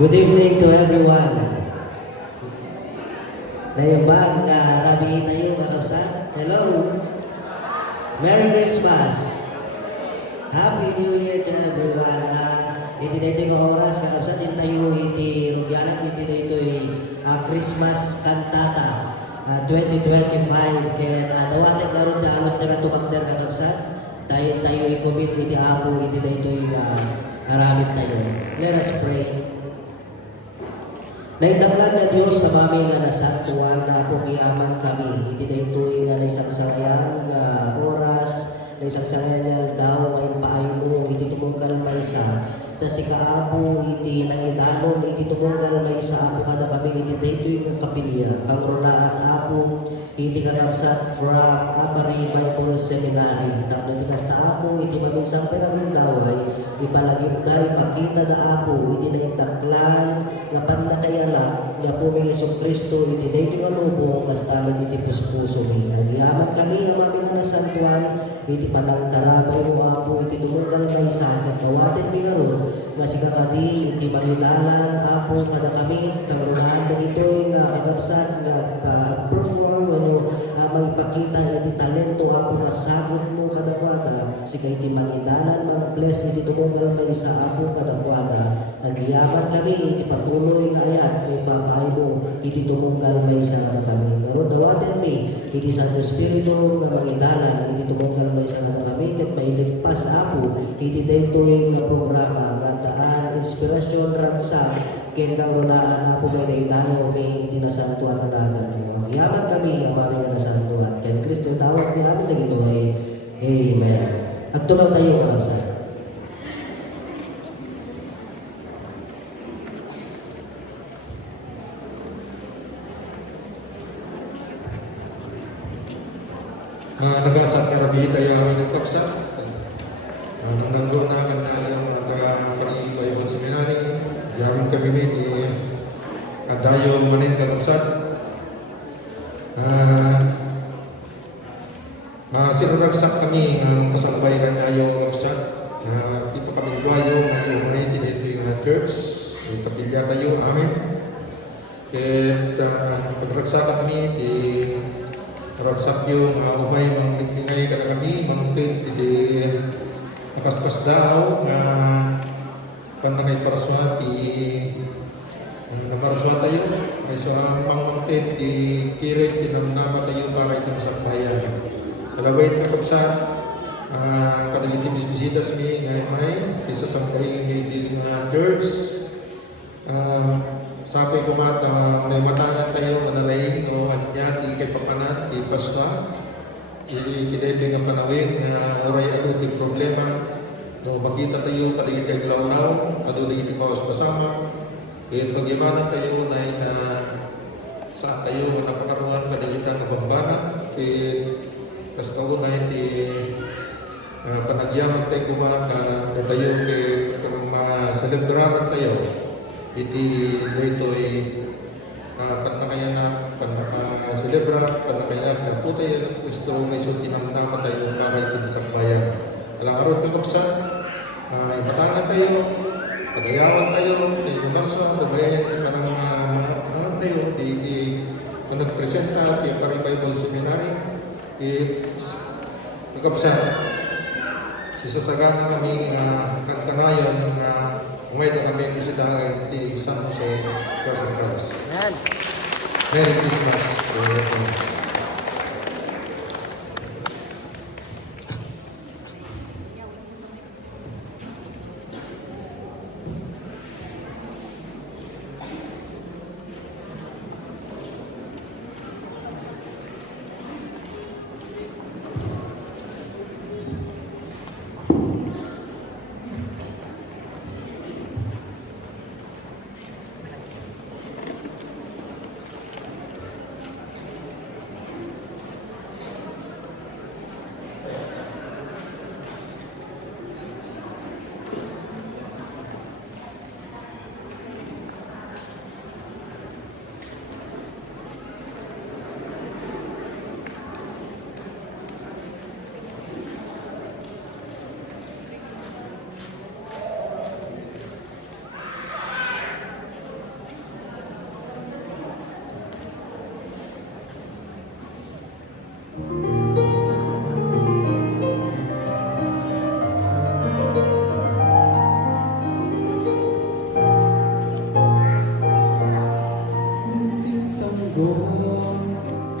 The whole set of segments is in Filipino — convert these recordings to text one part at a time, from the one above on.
Good evening to everyone. Naimbag na rabi tayo mga kapsat. Hello. Merry Christmas. Happy New Year to everyone. Iti dito yung oras mga kapsat. Tayo iti rugyanan iti dito Christmas Cantata 2025. Kaya dawatin na rin na alos na tumagdar mga kapsat. Tayo i-commit iti apo iti dito yung naramit tayo. Let us pray. Naitanglan na Diyos sa mami nga nasantuan na po kiaman kami. Iti na ito nga isang sarayan nga oras, na isang sarayan nga daw ay paayno, iti tumungkal may isa. Tas ikaapo, iti nangidanon, iti tumungkal may isa, apo kada kami, iti na ito yung kapilya. Kamurlaan apo, iti kakapsat from Apari Bible Seminary. Tapos iti kasta apo, iti maminsang pinagandaway, ipalagim tayo pakita na apo, iti na itaklan, nga panakayala, nga po may Yesu Kristo, iti na ito nga lubong, kastamit iti puspuso mi. Nagiyaman kami, ang mami nga nasantuan, iti panangtarabay mo apo, iti tumungkal na isa, katawatin mi nga ron, nga si kakadi, iti manidalan, apo, kada kami, karunahan na ito, nga kakapsat, nga perform, magpakita iti talento, apo, na sagot mo kadakwada, sige iti manidalan, mag-bless, iti tumungkal na isa, apo, kadakwada, nagiyaman kami, iti patuloy nga ayat, kay Pangay mo, iti tumungkal may isa na kami. Pero dawatin mi, iti Santo Espiritu na mangidalan, iti tumungkal may isa na kami, kat mailigpas apo, iti daytoy nga programa, nga daan, inspirasyon, ransa, ken kaunaan apo may daytayo, may tinasantuan na dagan. Yaman kami, ang mami nga nasantuan, ken Kristo tawag ni amin na ito ay Amen. At tumaw tayo kapsa. Nagasat karabi tayo amin ng kapsa. Nanggo na kan na yung Apari Bible Seminary. Diyaman kami di kadayo manin ka kapsat. Sinunagsak kami ang kasangbayan na yung kapsat. Dito kami buwayo ngayong manin dito yung church. Kapilya tayo amin. Kaya pagragsak kami di ragsak yung umay mangbingay ka kami, mangtin, hindi nakaskas daw na pandangay paraswa, namaraswa tayo, ay so ang pangmangtin, kirit, tinamnama tayo para ito sa bayan. Kalawin na kapsat, kadagiti bisbisitas mi, ngay may, isa sa mga hindi na church, sabi ko may matangan tayo manalayin o anyan di kay papanat di paswa hindi nga panawin na oray ako di problema no makita tayo kaligit kay law-law kado di pawas pasama kaya pag-imanan tayo na sa tayo napakaruan kaligit ang pambana kaya kaskaw na hindi panagyaman tayo kumaka tayo kay ma-celebraran tayo iti dito panakayana, panaka-celebra, panakayana, po tayo, gusto may tinamnama tayo para ito sa bayan. Alang araw ito kapsa, imatangan tayo, pagayawan tayo, tayo marsa, pagayawan tayo ng mga tayo, di nagpresenta, di Apari Bible Seminary, kapsa, sisasagana kami kantanayan na umay na kami sa dahil di San Jose Church of Christ. Merry Christmas.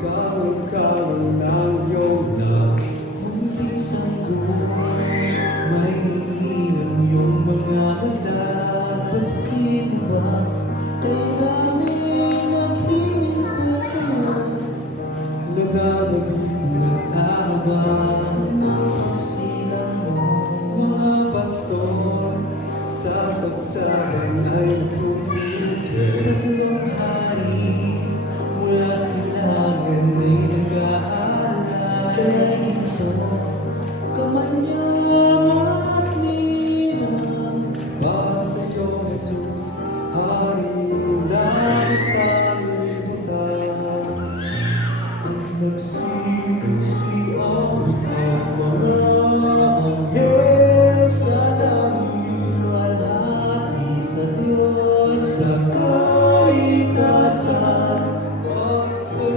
Kawan-kawan ng iyong love. Munting sanggol, may ang iyong mga mata. Bakit ba kay namin naghinta sa'yo? Nagagawin ng arawan Ng pagsilang mo, mga pastor sa sabsaban ay napupigil. Tatlong hari mula silangan ay nag-aalala. dalagin to, kamanyang at ninang. Para sa iyo, Jesus, hari ng sanlibutan. Ang nagsiusiaw ang mga anghel sa langit. Malapit sa Diyos, Sa kaitasan at sa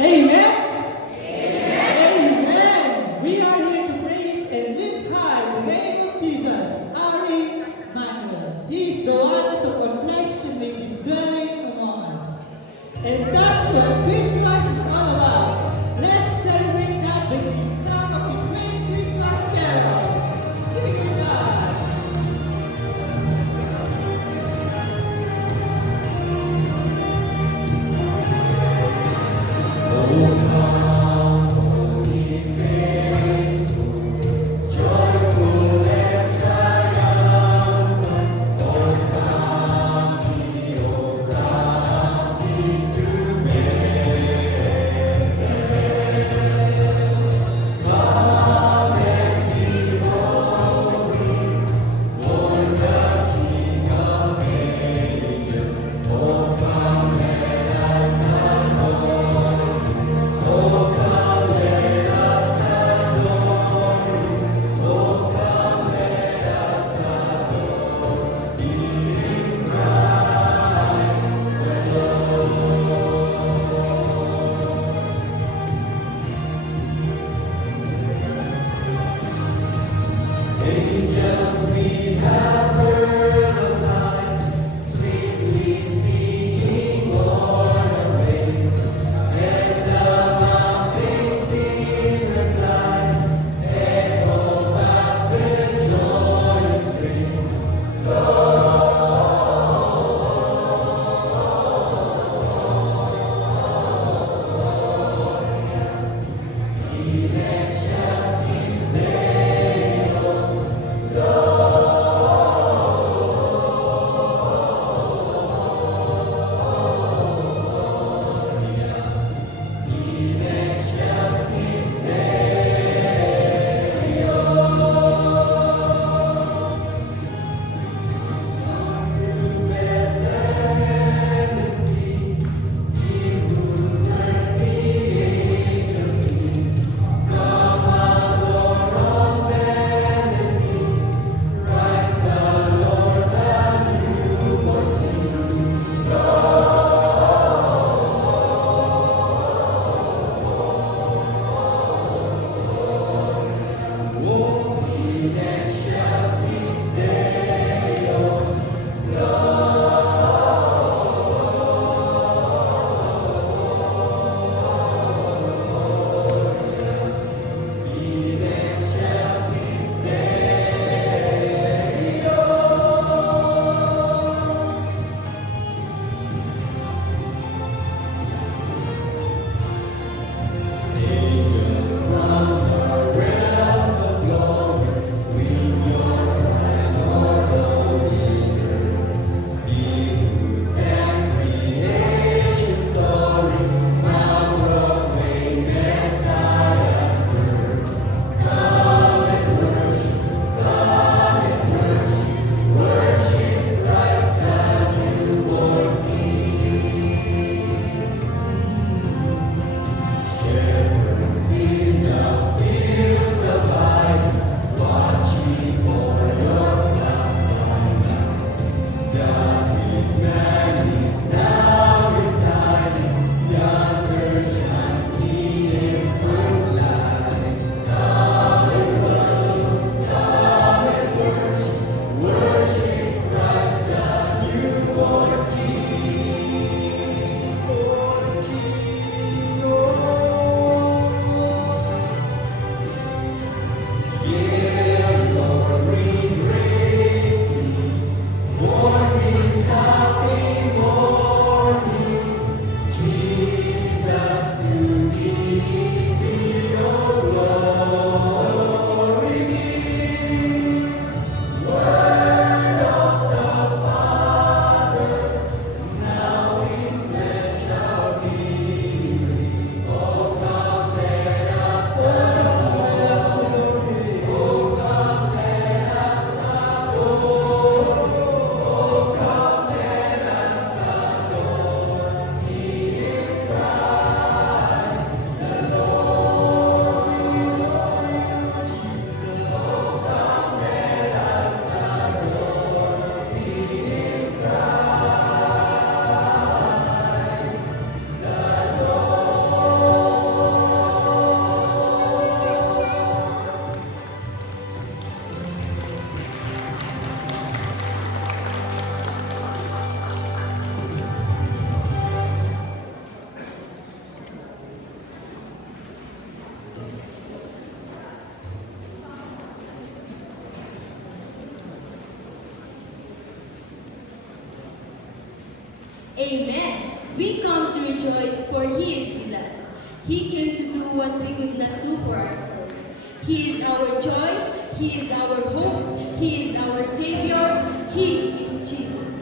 Amen. Amen. We are here to praise and lift high the name of Jesus, our Emmanuel. He is the one that took on flesh to make his dwelling among us. And that's what Christmas is all about. Let's celebrate that by singing some of his great Christmas carols. Sing with us. to me. Amen. We come to rejoice, for He is with us. He came to do what we could not do for ourselves. He is our joy. He is our hope. He is our Savior. He is Jesus.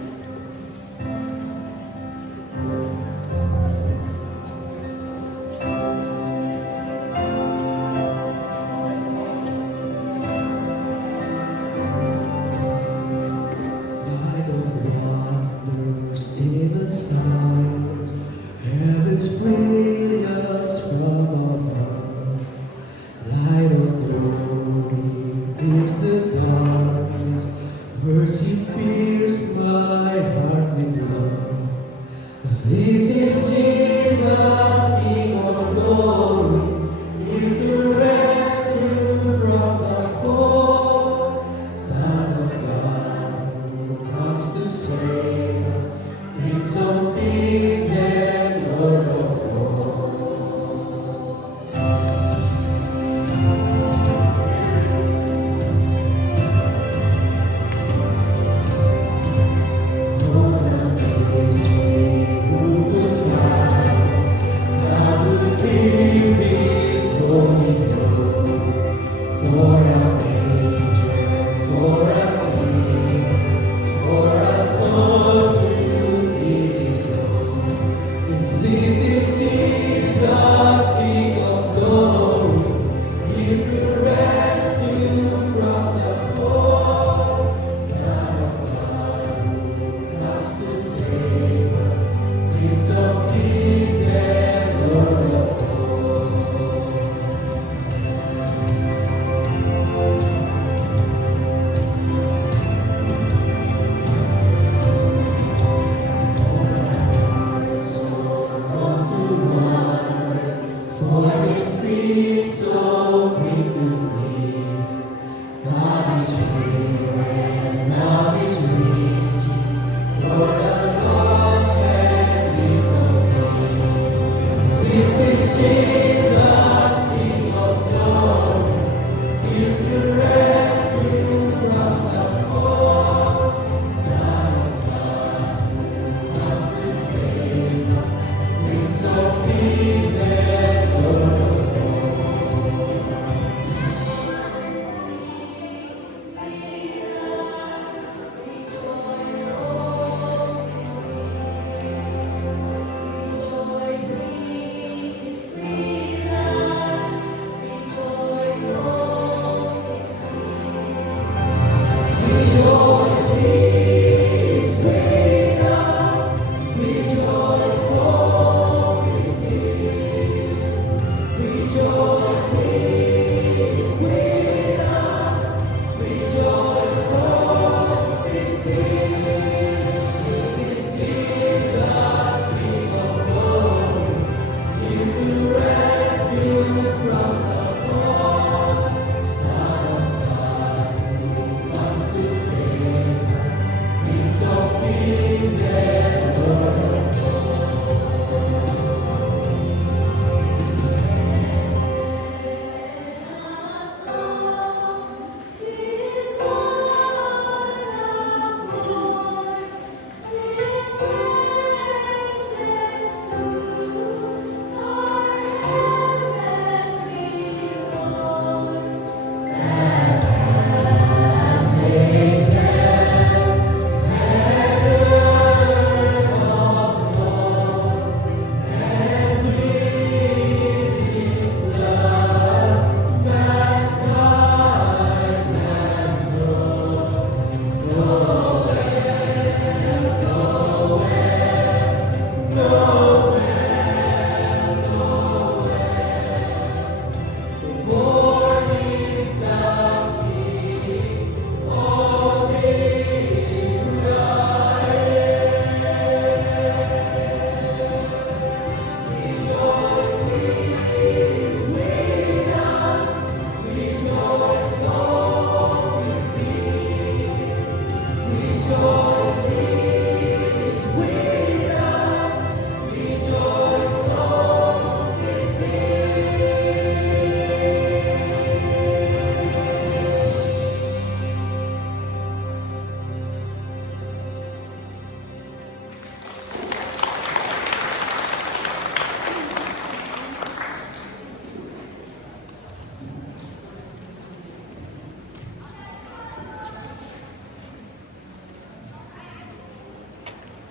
Light of wonder, still and silent, heaven's brilliance from above. Light of glory, pierce the darkness, mercy pierce my heart with love. This is Jesus, King of glory, here to rescue from the fall. Son of God, who comes to save us, Prince of Peace and Lord of all. Who could fly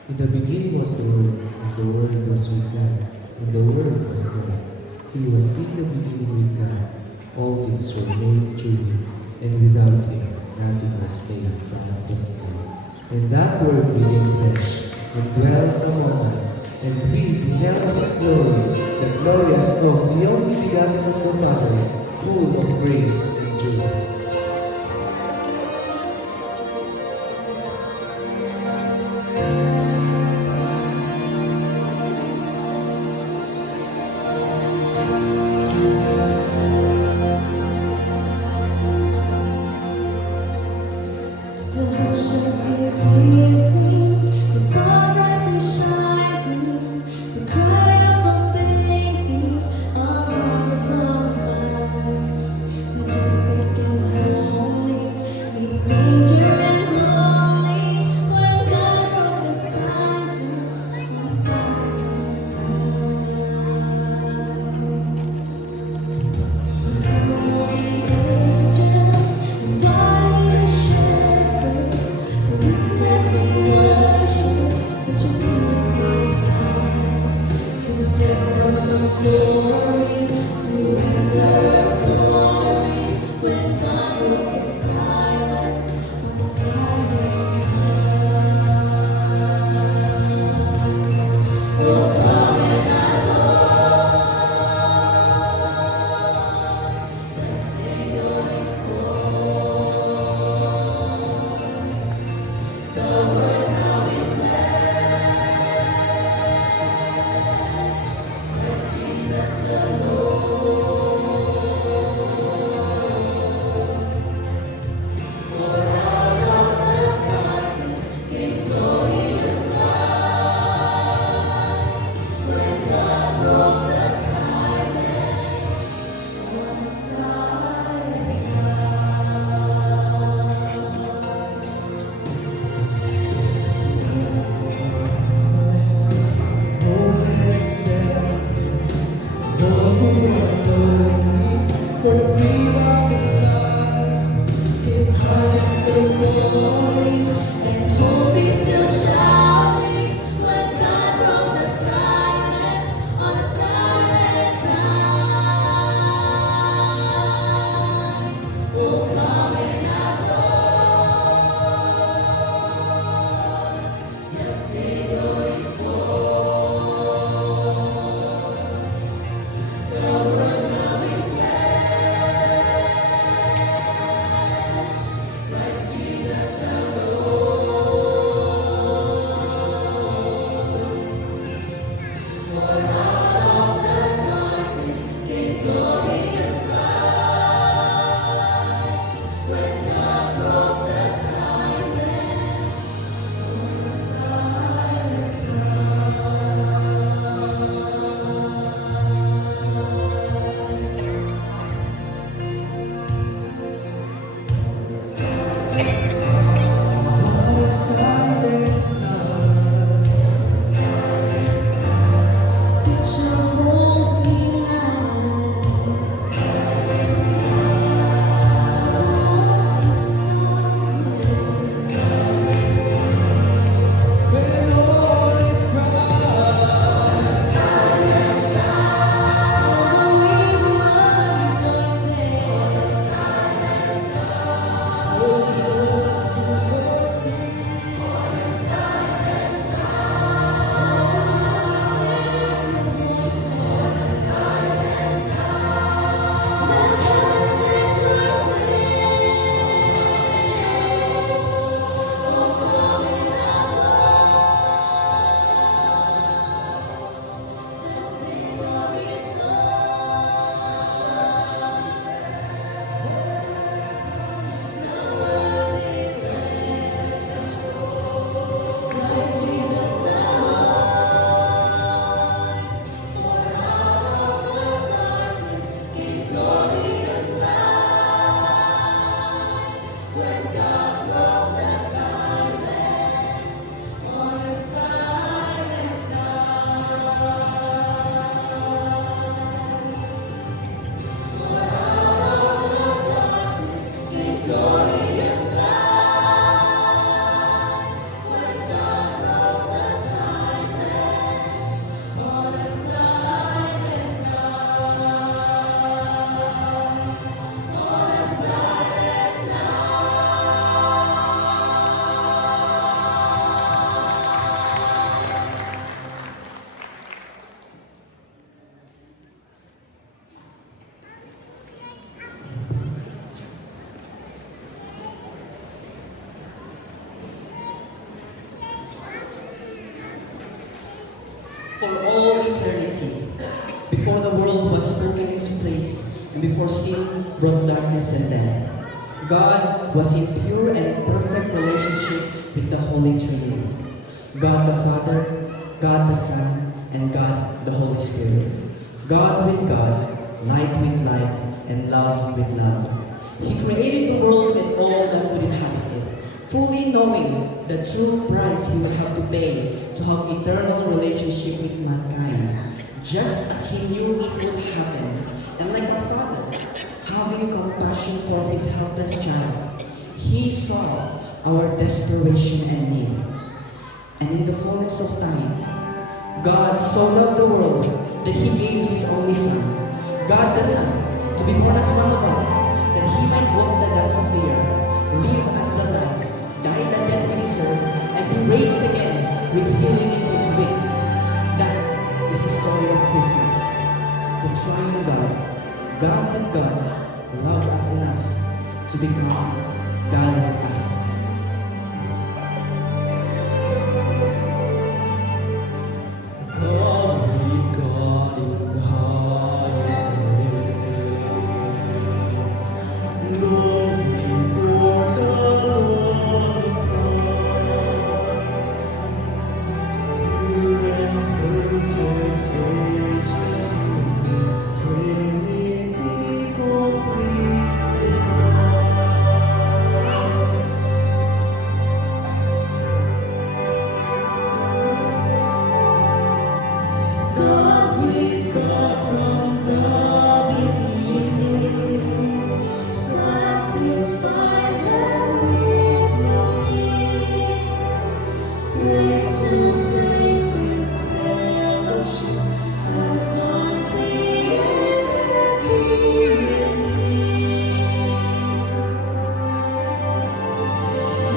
In the beginning was the Word, and the Word was with God, and the Word was God. He was in the beginning with God. All things were made through him, and without him nothing was made that was made. And that Word became flesh, and dwelt among us, and we beheld his glory, the glorious of the only begotten of the Father, full of grace and truth. Majestic and for all eternity. Before the world was spoken into place, and before sin brought darkness and death, God was in pure and perfect relationship with the Holy Trinity. God the Father, God the Son, and God the Holy Spirit. God with God, light with light, and love with love. He created the world and all that would inhabit it, fully knowing the true price he would have to pay to have eternal relationship with mankind, just as he knew it would happen. And like a father, having compassion for his helpless child, he saw our desperation and need. And in the fullness of time, God so loved the world that he gave his only Son, God the Son, to be born as one of us, that he might walk the dust of the earth, live as the light, die the death we deserve, and be raised again with healing in his wings. That is the story of Christmas. The triune God, God with God, loved us enough to become God with us. God with God in the highest heaven. Lord, we pour the Lord pure and perfect gracious King, Trinity complete in God with God from the beginning, satisfied and with no need, face to face in fellowship, as uncreated deity.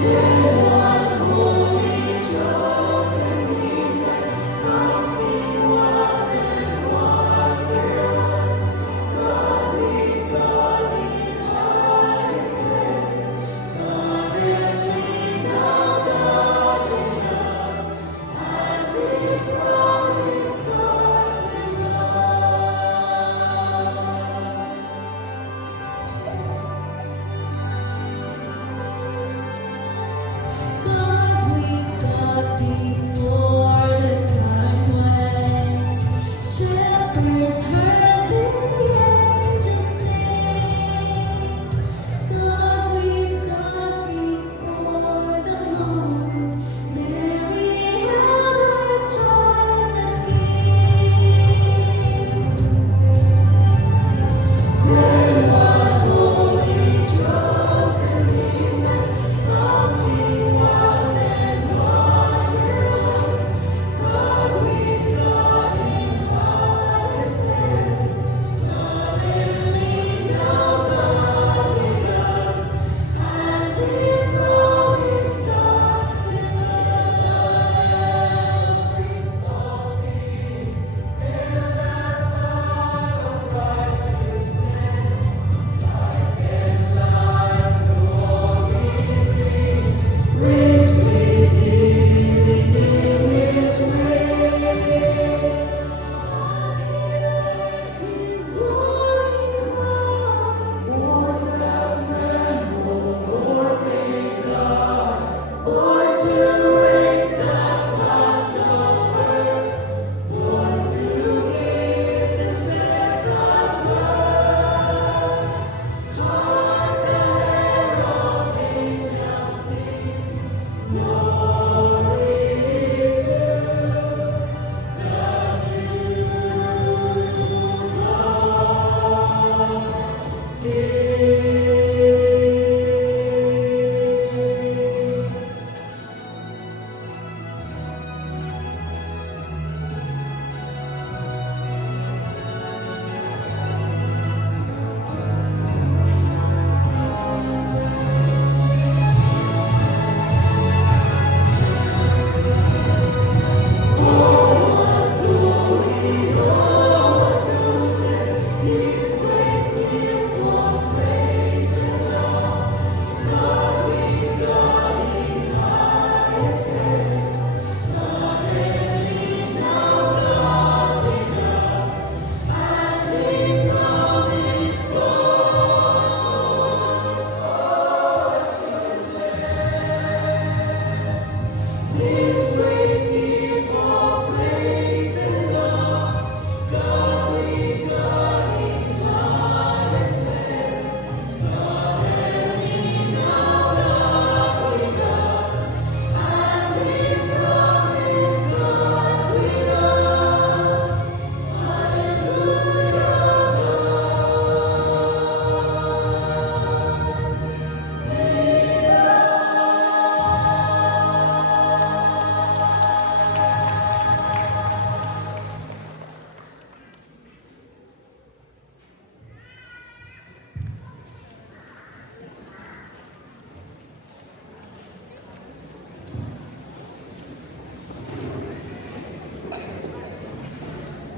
Then one holy chosen in one, something wild and wondrous. God with God in highest heaven, Son and King, now God with us,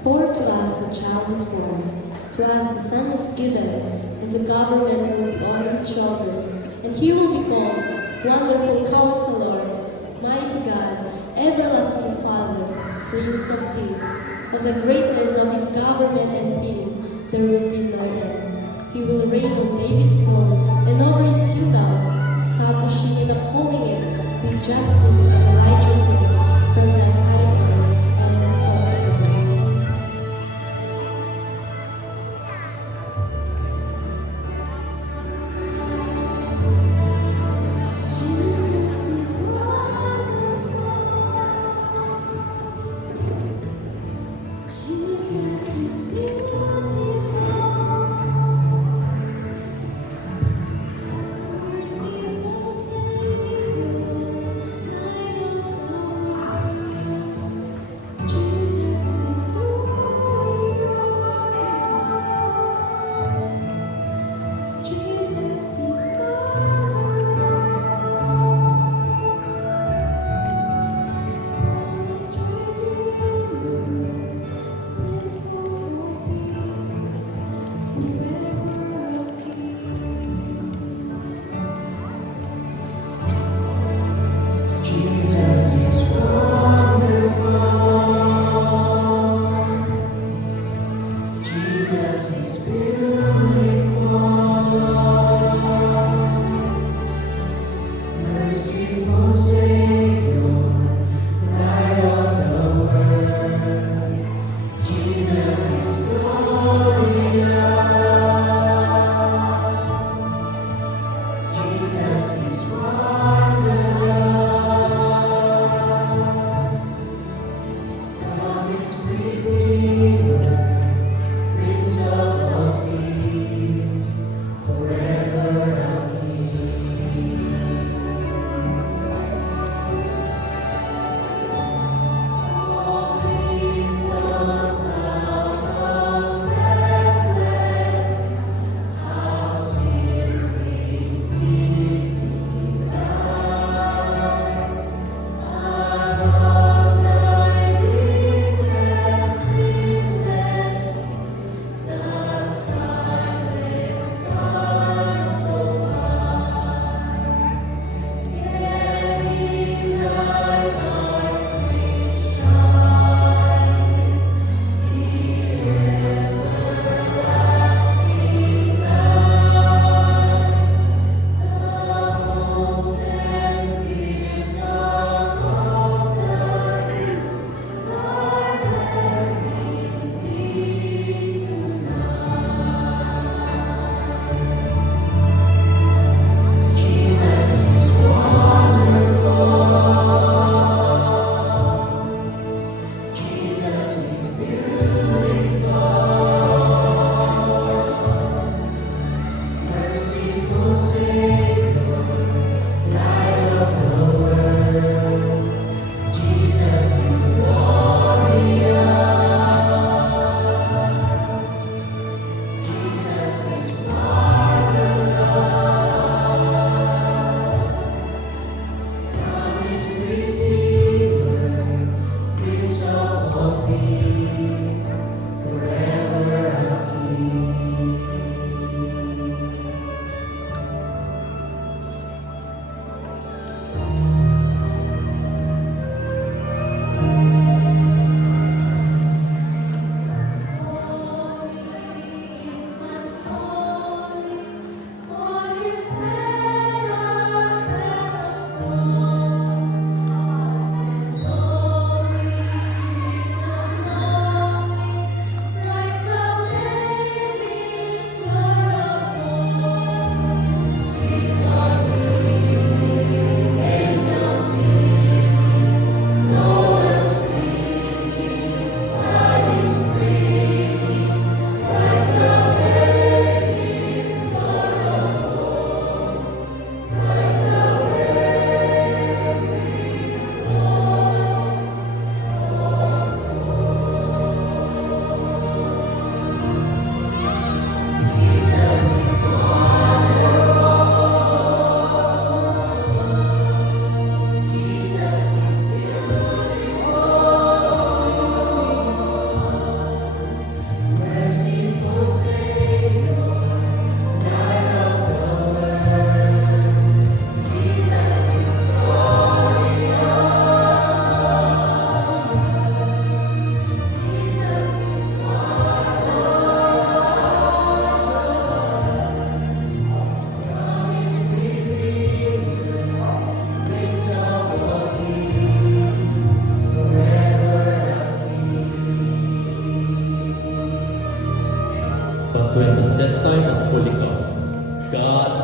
For to us a child is born, to us a son is given, and the government will be on his shoulders, and he will be called Wonderful Counselor, Mighty God, Everlasting Father, Prince of Peace. Of the greatness of his government and peace there will be no end. He will reign on David's throne and over his kingdom, establishing and upholding it with justice and righteousness from that time on and forever. Jesus is wonderful. Jesus is beautiful. Merciful Savior, light of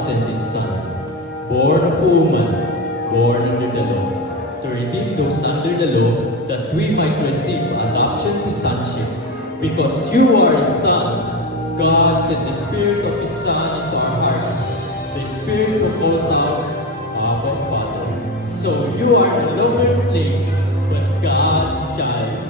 sent his Son, born of woman, born under the law, to redeem those under the law, that we might receive adoption to sonship. Because you are a son, God sent the Spirit of His Son into our hearts, the Spirit who calls out, Abba, Father. So you are no longer a slave, but God's child.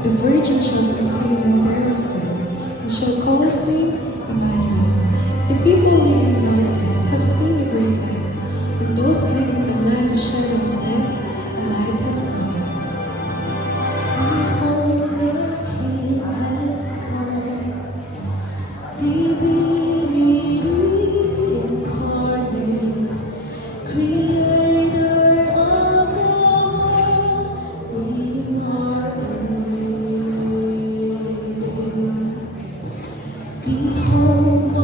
The virgin shall conceive and bear a son, and shall call his name Emmanuel. The people living in darkness have seen a great light, and those living in the land of shadow of death, a light has come. Behold, the King has come, divinity incarnate, Creator of the world, leading hearted. Behold,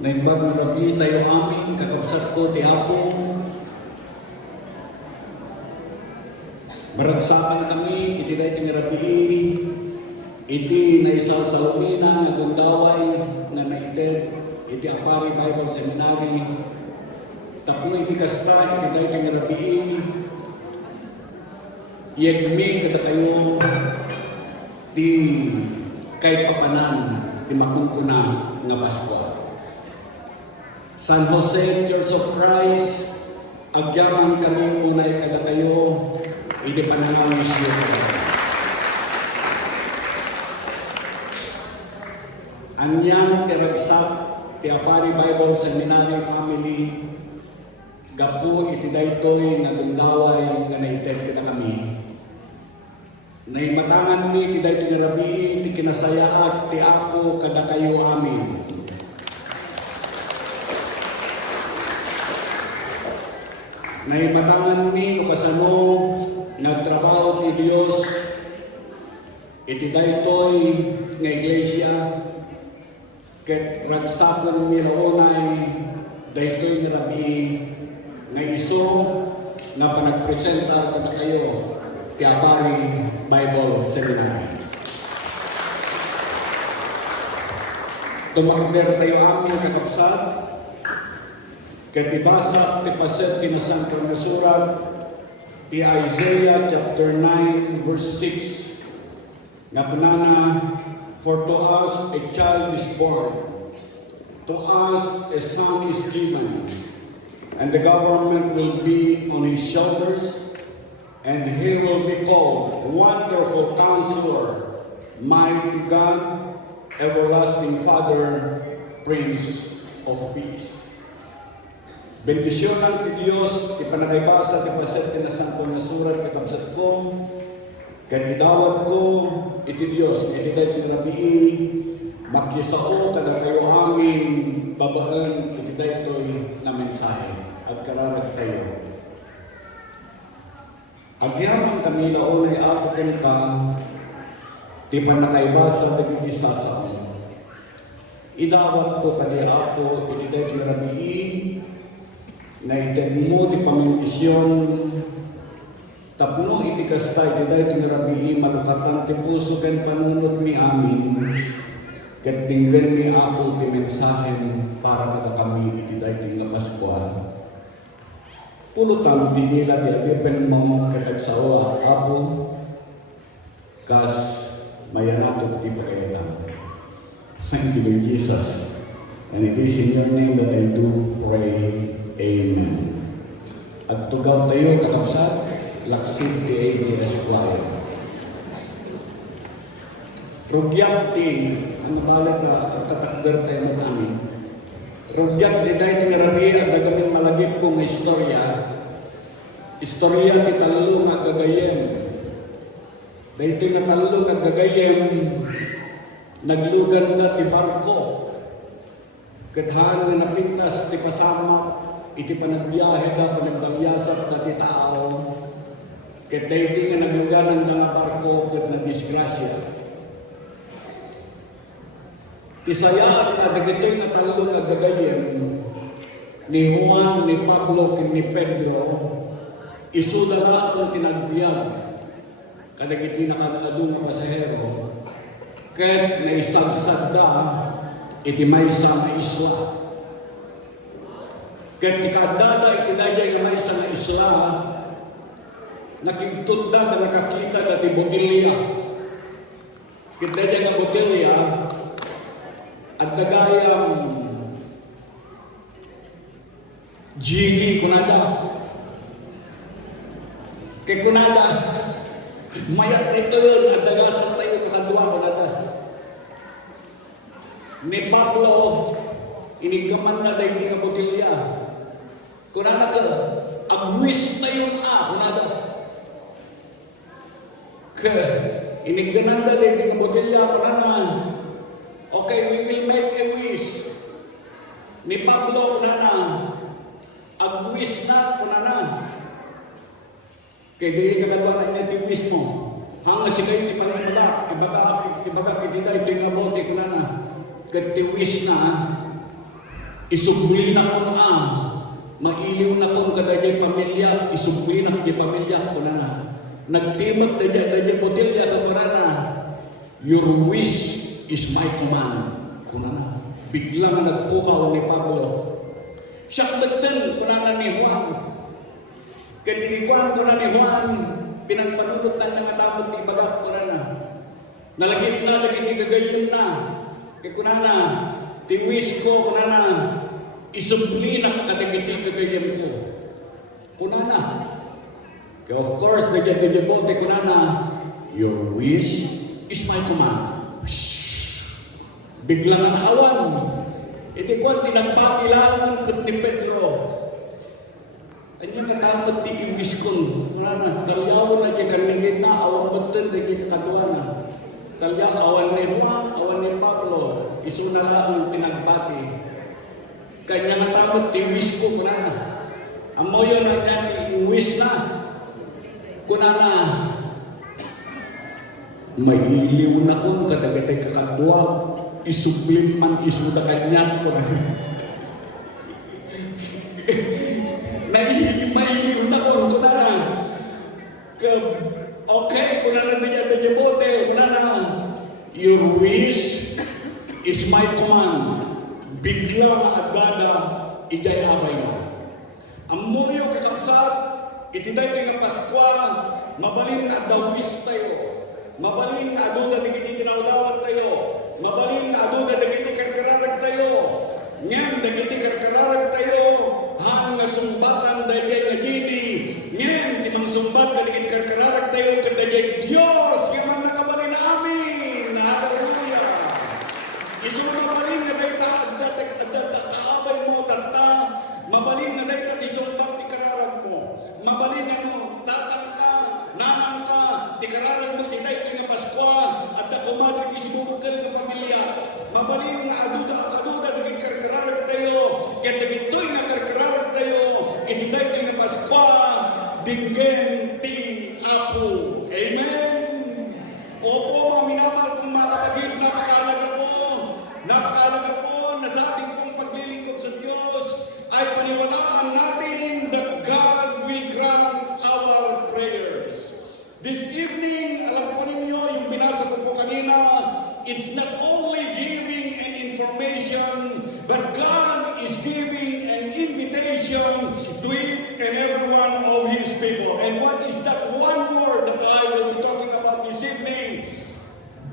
Naimbag nga rabi tayo amin, kakabsat ko ti Apo. Maragsakan kami, iti dahi nga rabi, iti naisal sa umina nga gundaway nga naited, iti Apari Bible Seminary. Tapno iti kasta, iti dahi nga rabi, yegmi kada kayo ti kay papanan ti makungkuna nga Paskwa. San Jose Church of Christ, agyaman kami unay kada kayo, iti pananawis niyo. Anyang tiragsak ti Apari Bible Seminary family, gapu iti daytoy nga gundaway nga naited kita kami. Naimatangan mi ti daytoy nga rabi, ti kinasayaat ti Apo kada kayo amin. Naimatangan mi no kasano nagtrabaho ti Dios iti daytoy nga iglesia ket ragsakon mi raonay daytoy nga rabi nga iso nga panagpresentar kada kayo ti Apari Bible Seminary. Tumakder tayo amin kakabsat, ket ibasa ti paset pinasangkang nga surat ti Isaiah chapter 9 verse 6 nga punana, for to us a child is born, to us a son is given, and the government will be on his shoulders, and he will be called Wonderful Counselor, Mighty God, Everlasting Father, Prince of Peace. Bendisyonan ti Dios, ipanakaybasa ti paset ti nasangkong nga surat kakabsat ko, kanidawat ko, iti Dios, iti daytoy nga rabi, makyasao kada kayo amin, babaan, iti daytoy na mensahe, at kararag tayo. Agyaman kami launay ako ken ka, ti panakaybasa dagiti sasao. Idawat ko kadi Apo, iti daytoy nga rabi, na ited mo ti pamindisyon, tapno iti kasta iti daytoy nga rabi, malukatan ti puso ken panunot mi amin, ket tinggan mi Apo ti mensahen para kada kami iti daytoy nga Paskwa. Pulutan ti nila ti adipen mo katagsawa Apo, kas mayanatot ti pakayatan. Thank you, Lord Jesus. And it is in your name that I do pray. Amen. At tugaw tayo kakabsat, laksid ti ABS Choir. Rugyat ti, ano balat tatakder tayo mo namin. Rugyat ti dahi ti ngarabi at nagamin malagip kong istorya. Istorya ti talo nga gagayem. Dahi ti nga talo nga gagayem, naglugan na ti barko. Kathaan nga napintas ti pasama, iti panagbiyahe da, panagbagyasap na ti tao, ket dahi nga nagluganan na nga barko, ket na-disgrasya. Tisayaat na dagitoy nga talo nga gagayem, ni Juan, ni Pablo, ket ni Pedro, isudala ang tinagbiag, kadagiti nakadadong nga pasahero, ket naisagsad da, iti maysa nga isla. Ket tikadada iti dayay nga maysa nga isla, nakigtunda na nakakita na ti botilya. Ket dayay nga botilya, at dagayang GD kunada. Kay kunada, mayat ito at dagasan tayo kakadwa kunada. Ni Pablo, inigaman na dahi nga botilya. Kunada ka, agwis tayo kunada. Ka, iniganan na dahi nga botilya kunada. Okay, we will make a wish. Ni Pablo kunada, agwis na kunada. Kaya di kakadwa na niya ti wish mo. Hanga si kayo ti pangamalak, ibaga kitita ito yung abote kunada. Ket ti wish na, Isubli na kong mailiw na kong kadayay pamilya, isubli na kong pamilya ko na. Nagtimot dadya botilya ko na. Your wish is my command. Kunana. Bigla nga nagpukaw ni Pablo. Siya nagtan kunana ni Juan. Kaya tinikuan ko na ni Juan, pinagpanunod na nga tapot ni Bagap kunana. Nalagit na, lagit ni gagayon na. Kaya kunana, tiwis ko kunana, isubli na kadagiti gagayon ko. Kunana. Kaya of course, dadya bote kunana, your wish is my command. Biglang ang awan. Iti ko, tinagpakilangan ko ni Pedro. Anya katamad ti iwis ko. Kalyaw na di kanigit na, awan matan di kakadwa na. Kalyaw, awan ni Juan, awan ni Pablo. Iso na lang ang pinagbati. Kanya katamad ti iwis ko. Amoyo na niya ti iwis na. Kunana, mahiliw na kong kadagatay kakadwa. Isublim man isuda kanya ko na. Mahiliw na kong kunana. Okay, kunana dadya bote. Kunana, your wish is my command. Bigla agada ijay abay na. Amoyo kakapsat, itiday kay Paskwa, mabalin na dawis tayo. Mabalin na aduda digiti tinawdawat tayo. Mabalin na aduda digiti karkararag tayo. Nyan digiti karkararag tayo. Han nga sumbatan dayay nagini. Nyan timang sumbat ka digiti karkararag tayo kadayay Diyos. Ngayon nakabalin amin. Hallelujah. Isu mabalin na dahi taabay mo tata. Mabalin na dahi tati sumbat ti kararag mo. Mabalin na mo tatang ka, nanang ka, ti kararag mo ti dahi nga Paskwa at kumabit isibubukal ng pamilya. Mabalin na aduda naging karkararag tayo. Kaya nagito'y na karkararag tayo. Itiday ka nga Paskwa, binggen ti Apo. Amen? Opo, mga minamahal kong makakagid, napakalaga po na sa ating pong paglilingkod sa Diyos ay paniwalaan natin that God will grant our prayers. This evening, alam po ninyo, yung binasa ko po kanina, it's not only giving an information, but God is giving an invitation to each and every one of His people. And what is that one word that I will be talking about this evening?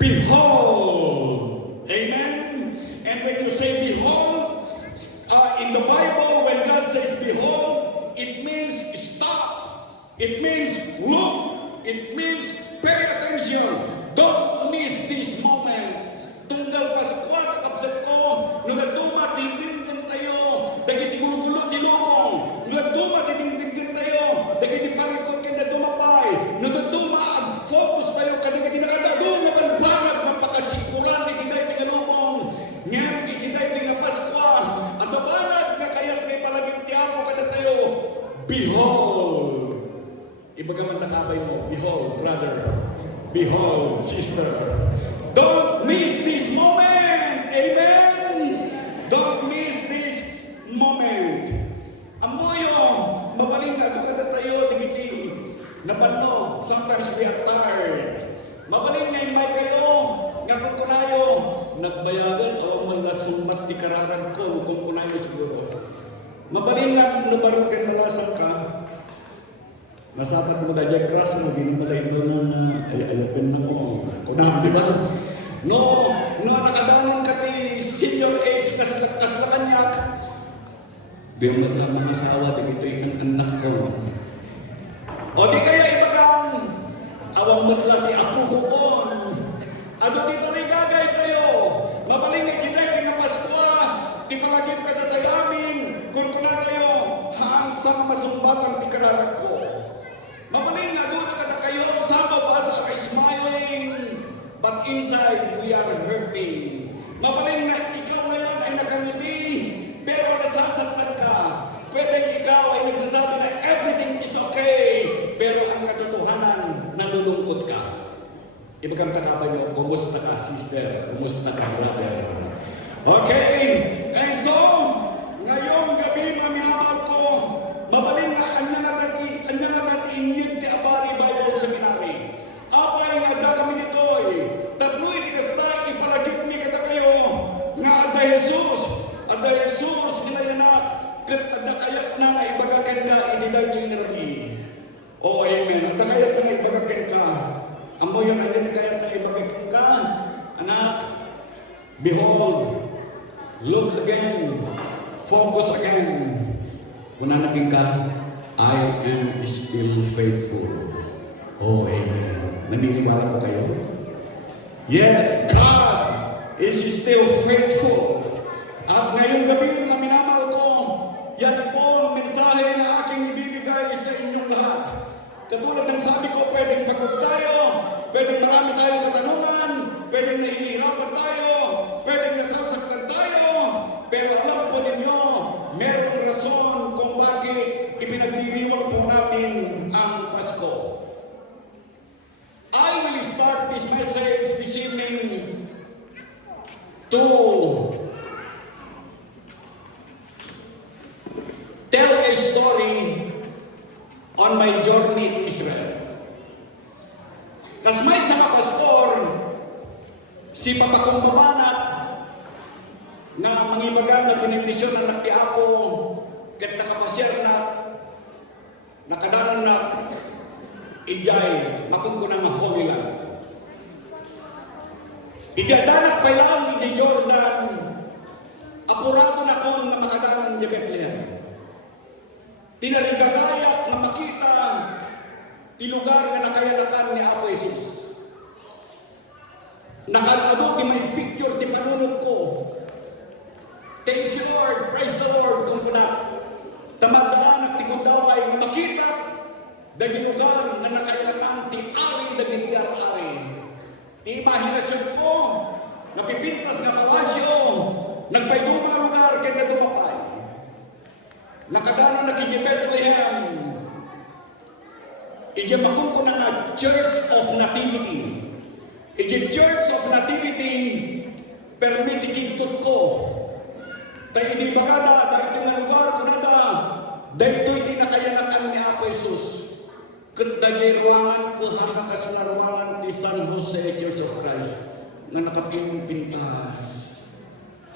Behold. Amen? And when you say behold, in the Bible, when God says behold, it means stop. It means look. It means pay attention. Don't miss this moment. Tunggal Paskwa, kakapsat ko, nung dumating tayo, dagiti gulgulo, dilubong. Nung dumating tayo, dagiti parikot kanda dumapay. Nung focus tayo, kadagiti nakadado, nabanbanag, napakasikuran, ikiday tingalubong. Ngayon, ikiday tinga Paskwa, at abanag na kaya't may palagip tiyapo kada tayo. Behold! Ibagaman nakabay mo, behold, brother. Behold, sister. Don't miss this moment. Amen. Don't miss this moment. Amoyo, mabaling na dukada tayo digiti. Nabanno, sometimes we are tired. Mabaling na imay kayo, nga kunayo, nagbayagan o mga sumbat di kararag ko, kung kunayo siguro. Mabaling na nabarukan malasan ka. Masapat mo dahil kras mo, ginimalay doon na ayapin na mo. Kunam, di ba? No, nakadanan ka ti senior age kas na kanyak. Biyong lang mga asawa, di ito yung anak ko. O di kaya ibagang, awang matla ti ako hukon. Ado dito rin gagay kayo. Mabalingay kita yung Paskwa, di palagip ka tatayamin, kung kuna kayo, haan sa masumbatan ti kararag ko. Mabaling na doon na kayo, sama pa sa smiling, but inside we are hurting. Mabaling na ikaw ngayon ay nakangiti, pero nasasaktan ka. Pwede ikaw ay nagsasabi na everything is okay, pero ang katotohanan, nalulungkot ka. Ibagang kakabay mo, kumusta ka sister, kumusta ka brother. Okay, and so, kat adakayat na nga ibagakan ka, iniday ito yung narabi. Oh, amen. Adakayat na nga ibagakan ka. Amo yung adakayat na ibagakan ka. Anak, behold, look again, focus again. Kung nanaking ka, I am still faithful. Oh, amen. Naniniwala po kayo? Yes, God is still faithful. At ngayong gabi na minamahal ko, yan po ang mensahe na aking ibibigay sa inyong lahat. Katulad ng sabi ko, pwedeng pagod tayo, pwedeng marami tayong katanungan, pwedeng nahihirapan tayo, pwedeng nasasaktan tayo, pero alam po ninyo, merong rason kung bakit ipinagdiriwang po natin ang Pasko. I will start this message this evening to tell a story on my journey to Israel. Kasmay sa mga pastor, si Papakong Babanak na mangibaga na pinindisyon ng nagtiapo ket nakapasyar na nakadanan na ijay makungkunang mahogilan. Idadanak pa lang ni Jordan, apurado na kong na makadanan di Bethlehem. Tinarigagayat na makita ti lugar nga nakayalakan ni Apo Jesus. Nakatabo ti may picture ti panunod ko. Thank you Lord, praise the Lord, kung kuna tamadaan at ti kundaway na makita dagi lugar nga nakayalakan ti ari dagi ti ari. Ti imahinasyon ko, napipintas nga palasyo, nagpaydo mga lugar kay nadumapay. Nakadana na kini Bethlehem. Ija makungko na nga Church of Nativity. Ija Church of Nativity, permiti kintut ko. Kaya hindi bagada, dahil ito nga lugar ko nada, dahil ito hindi nakayanakan ni Apo Jesus. Kadagay ruangan ko hakakas na ruangan ni San Jose Church of Christ na nakapimpintas.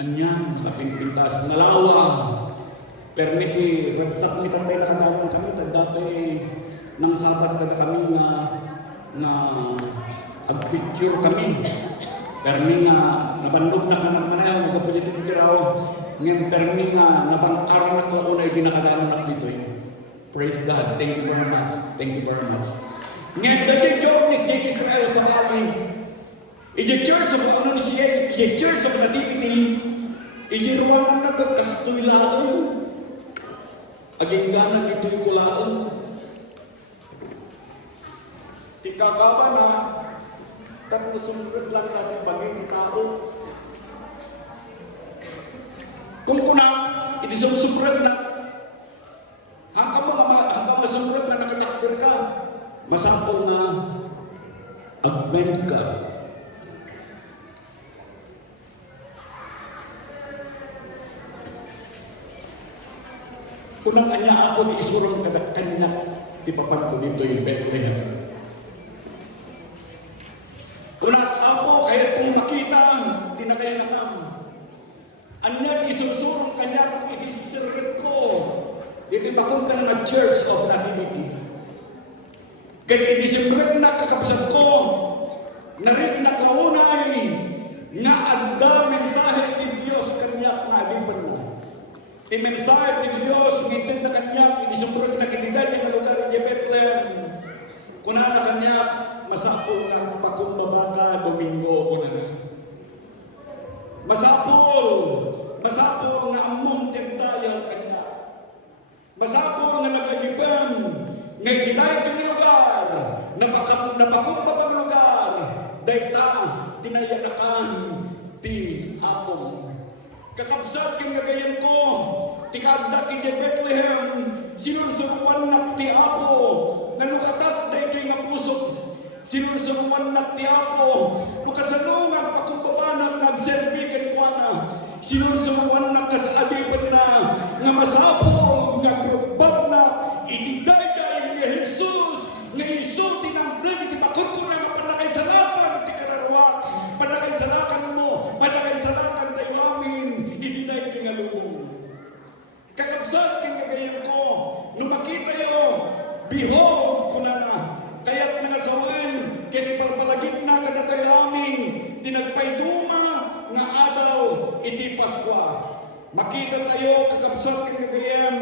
Anyang nakapimpintas. Nalawa. Permiti, ragsak ni katay nakadawan kami. Tagdati ng sabat kada kami na agpicture kami. Permi nga nabandog na kanang manayaw. Nagkapulitin kiraw. Ngayon permi nga nabang-aral na ko na ibinakadawan na dito eh. Praise God. Thank you very much. Thank you very much. Ngayon, dahil yung ni Israel sa amin, iji church of ano siya, iji church of Nativity, iji ruangan na kastoy laon. Aging gana dito'y kulaan. Tikakaba na, tapos sumunod lang natin bagay tao. Kung kunang, iti sumunod na, hanggang masumurot na nakatakbir ka, masapol na agment ka. Kung ang anya ako, di isurong kadakanya, di papan ko dito yung Bethlehem. Kung ako, kaya kung makita, tinagay na kam. Anya, di isusurong kanya, itisisirit ko. Hindi makong ka ng Church of Nativity. Kaya idisimbret na kakapsat ko, narit na kaunay, nga agda mensahe ti Diyos kanya nga adipan mo. Ti mensahe ti Diyos, ngitin na kanya, idisimbret na kitiday yung lugar ni Bethlehem. Kuna na kanya, masapol na pakumbaba ka, Domingo ko na na. Masapol na among tagdaya kanya. Masapol na naglagipan, ngay kitay itong lugar, napakumbabang lugar, dayta, dinayanakan, ti Apong. Kakabsat king nagayan ko, ti kaagda ki Bethlehem, sinulsuruan na ti Apo, nalukatat dayto nga pusok, sinulsuruan na ti Apo, lukasanong ang pakumbabanang nagserbi ken kuana, sinulsuruan na kasadipan na, nga masapol, nga grubbab na, itidayday ni Jesus, nga isulti ng dali, ti makurkul na nga panakaisalakan, ti kararwa, panakaisalakan mo, panakaisalakan tayo amin, itiday ti nga lubong. Kakabsat kakabsat king kagayon ko, no makita yo, behold, kunana, kaya't nangasawan, kinipalpalagit na kadatay amin, dinagpayduma nga adlaw iti Paskwa. Makita tayo kakabsat king kagayan,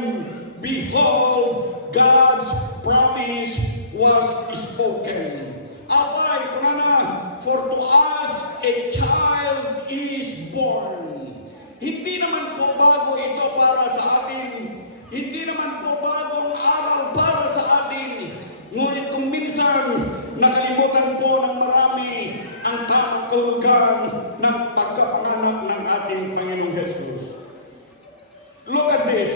behold, God's promise was spoken. Apay, kunana, for to us a child is born. Hindi naman po bago ito para sa atin. Hindi naman po bagong aral para sa atin. Ngunit kung minsan, nakalimutan po ng marami ang tamang kahulugan ng pagkapanganak ng ating Panginoong Jesus. Look at this.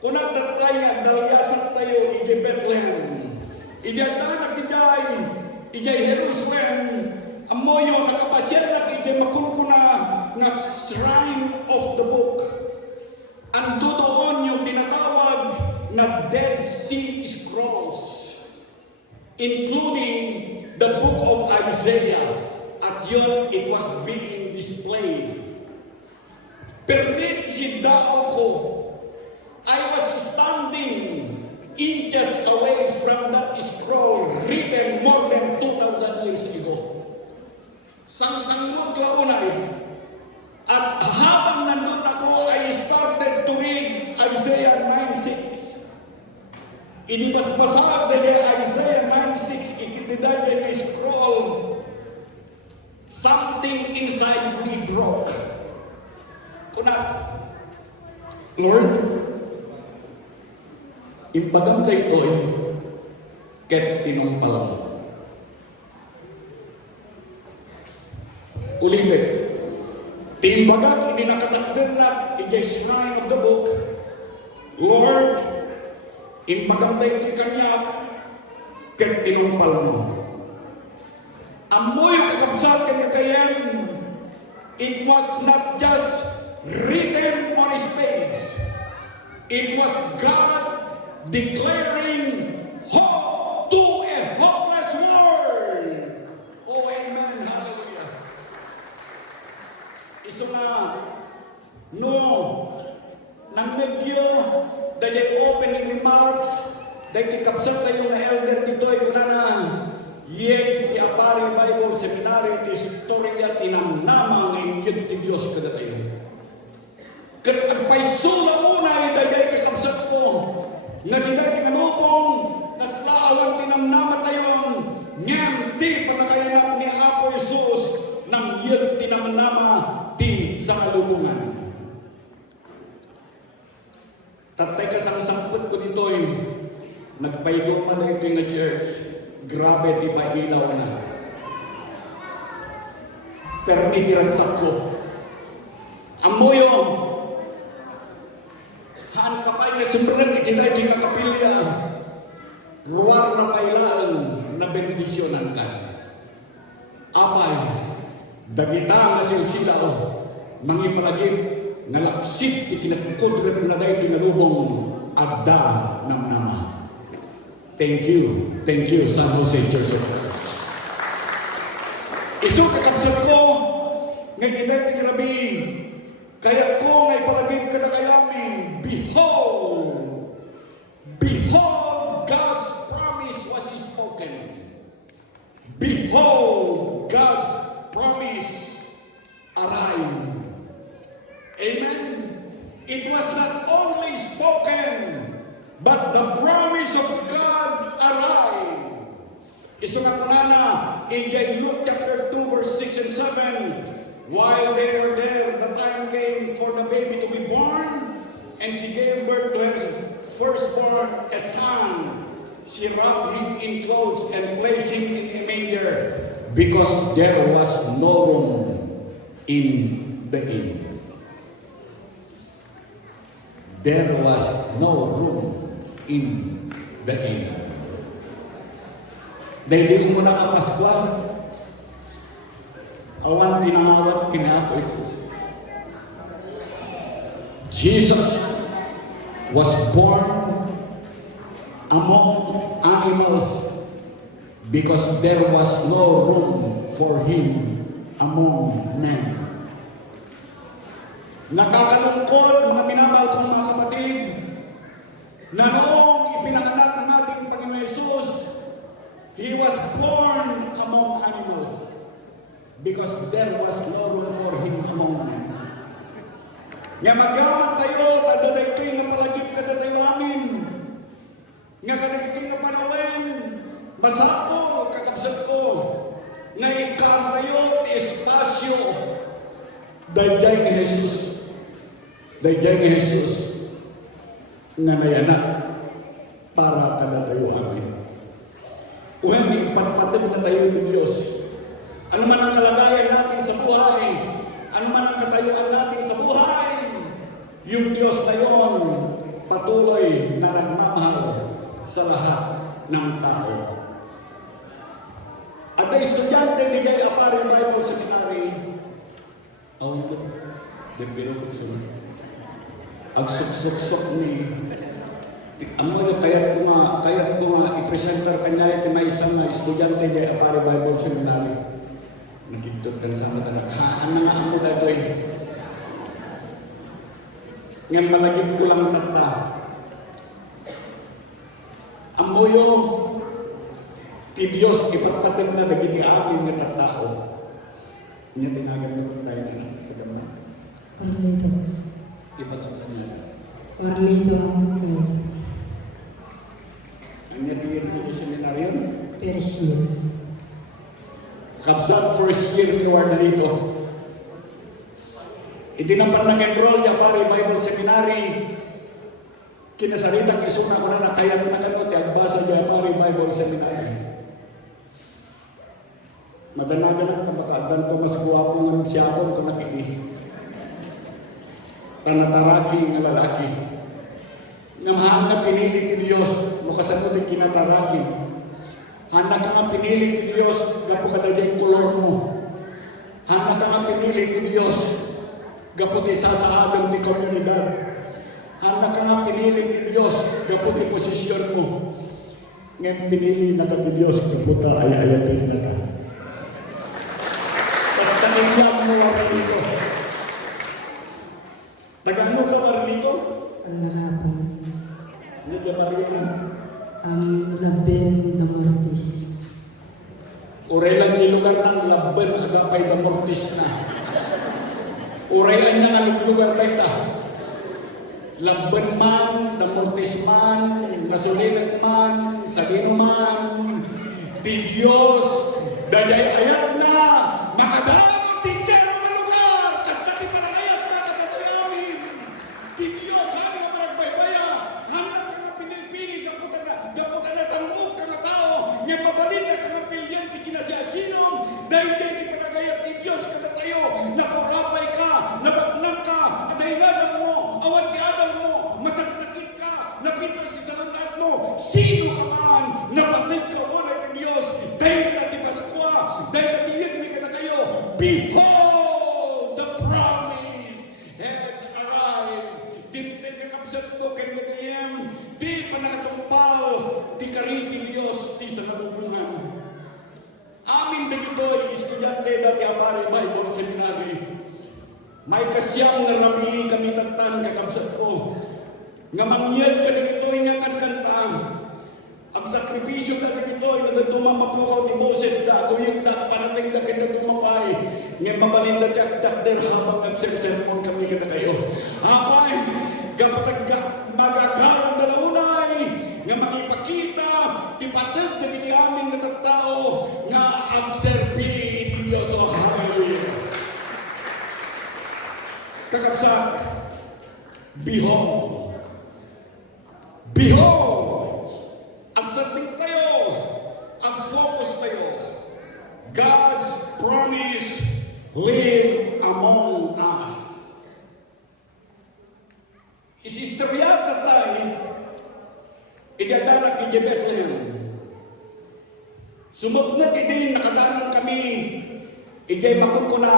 Kung nagtatay nga, dalyasat tayo, iji Bethlehem. Iji anak ijay Jerusalem. Amoyo, nakapasyal na iji makulkuna nga shrine of the book. Ando doon yung tinatawag na Dead Sea Scrolls, including the book of Isaiah. At yun, it was being displayed. Permit si dao ko, I was standing inches away from that scroll written more than 2,000 years ago. Sang-sanglog launay. At habang nandun ako, I started to read Isaiah 9:6. Inibasbasag dahil Isaiah 9:6, ikitidad yung scroll. Something inside me broke. Kunat, Lord, impagam da ito'y ket tinampal. Ulitin. Timbagat, hindi nakatakdan na ijay shrine of the book. Lord, impagam da ito'y kanya ket tinampal mo. Amoy kakabsat kanya kayan, it was not just written on his page. It was God declaring hope to a hopeless world. Oh, amen. Hallelujah. Iso na, no, nang medyo, dahil opening remarks, dahil kikapsat tayo na elder dito ay kunana, yet di Apari Bible Seminary ti Historia tinamnama ng yun ti Diyos kada tayo. Kat agpaisula una dahil kakapsat ko, nga diday tinanupong, naslaawan tinamnama tayo, ngem ti panakayanap ni Apo Jesus, nang yun tinamnama ti sa kalubungan. Tatay kasang-samput ko dito'y, nagpaydoma na ito nga church, grabe di ba ilaw na. Pero nitiransak ko. Amoyo, haan kapay na sumbrang itinay di nakapilya, ruwar na kailan na bendisyonan ka. Apay, dagita nga silsila o, mangipalagip, nga lapsit di kinakudrip na dahi pinalubong adda ng nama. Thank you, San Jose Church of Christ. Isu kakabsat ko, ngay kita tingrabi, kaya ko ngay palagip kada kayamin, behold, God's promise was spoken. Behold, God's promise arrived. Amen? It was not only spoken, but the promise of God arrived. Isungakunana, in Luke chapter 2, verse 6 and 7, while they were there, the time came for the baby to be born, and she gave birth to her firstborn, a son. She wrapped him in clothes and placed him in a manger, because there was no room in the inn. There was no room in the inn. Dahil mo na ang Paskwa, awan tinangawat kina Apo Jesus. Jesus was born among animals because there was no room for him among men. Nakakalungkot, mga minamahal kong mga kapatid, na noong ipinanganak ng ating Panginoon Yesus, He was born among animals because there was no room for Him among men. Nga magaman tayo, tadaday ito'y nga palagip kada tayo amin. Nga kadagito'y nga panawin, masako, kakabsat ko, nga ikam tayo, espasyo, dayjay ni Jesus. Dayjay ni Jesus nga nayanak para kada tayo amin. When ipatpatag na tayo ng Diyos, ano man ang kalagayan natin sa buhay, ano man ang katayuan natin sa buhay, yung Diyos na yon patuloy na nagmamahal sa lahat ng tao. At ang estudyante ni Gay Apari Bible Seminary, ang suksok ni amo yung kayat ko nga i-presenter kanya iti may isang na estudyante ni Apari Bible Seminary. Nagigtot kan sa mga naghaan na nga amo dito eh. Ngayon malagip ko lang tata. Amo yung ti Diyos ipatpatid na dagiti amin nga tattao. Inya tinagan mo tayo na. Carlitos. Ipatpatid niya. Carlitos. Inya tinagan mo seminaryo. Persia. Kabsat first year ni Carlito. Itinapan nag-enroll niya pare Bible Seminary. Kinasaritak isuna ko na kayat na kanot agbasa niya pare Bible Seminary. Madanagan ang tabakaadan ko mas guwapo ng siyapon ko nakini. Tanataraki ng lalaki. Namahal na pinili ni Diyos, mukasanot yung kinataraki. Handa ka nga pinili ni Diyos, gapo ka na yung kulor mo. Handa ka nga pinili ni Diyos, gapo ti sasaadang ti komunidad. Handa ka nga pinili ni Diyos, gapo ti posisyon mo. Ngayon pinili na ka ni Diyos, gapo ta ay-ayatin na ka. Basta nagyan mo Marlito. Tagaan mo ka Marlito? Ang narapang. Nagyan Marlito. Ang laben na mortis. Uray lang ni lugar ng laban agapay na mortis na. Uray lang na ng lugar tayo ta. Laban man, na mortis man, nasulinan man, salino man, di Diyos, dayay ayat na, makadamang tingkero ng lugar, kasta di panangayat na katatayamin. Di Diyos, hani mo maragbaybaya, hanap ka nga pinipili, gaputan na tangog ka nga tao, nga mabalin na ka nga pilyan, di kinasiasinong, dahil di panagayat di Diyos katatayo, nakurapay ka, nabagnang ka, at dahilanan mo, awat di adam mo, masakit ka, napintas si salanat mo, sino ka man, napatid ka mo na ng Diyos, dahil na di Paskwa, dahil na di yun, may katatayo, behold, the promise had arrived. Dimten kakapsat mo kay Nagayam, di pa nakatumpaw, di kariti Diyos, di sa nabubungan. Amin na gito'y estudyante dati Apari Bible Seminary. May kasyang narami kami tatan kakapsat ko. Nga mangyad ka na gito'y nga kankantaan. Ang sakripisyo na gito'y nagdumamapukaw ni Moses da, kuyog da, panating da kita tumapay. Nga mabalin da dakdak der habang nagsersermon kami kita kayo. Apay, kapatag magakaroon na launay, nga makipakita, tipatag na kini amin na tattao, nga ang serpi ni Diyos. Oh, hallelujah. Kakapsat, behold, behold, ang sating tayo, ang focus tayo, God's promise live among us. Isistoryat na tayo, idadanak ni Bethlehem. Sumupnat idin nakadanan kami, ijay makukuna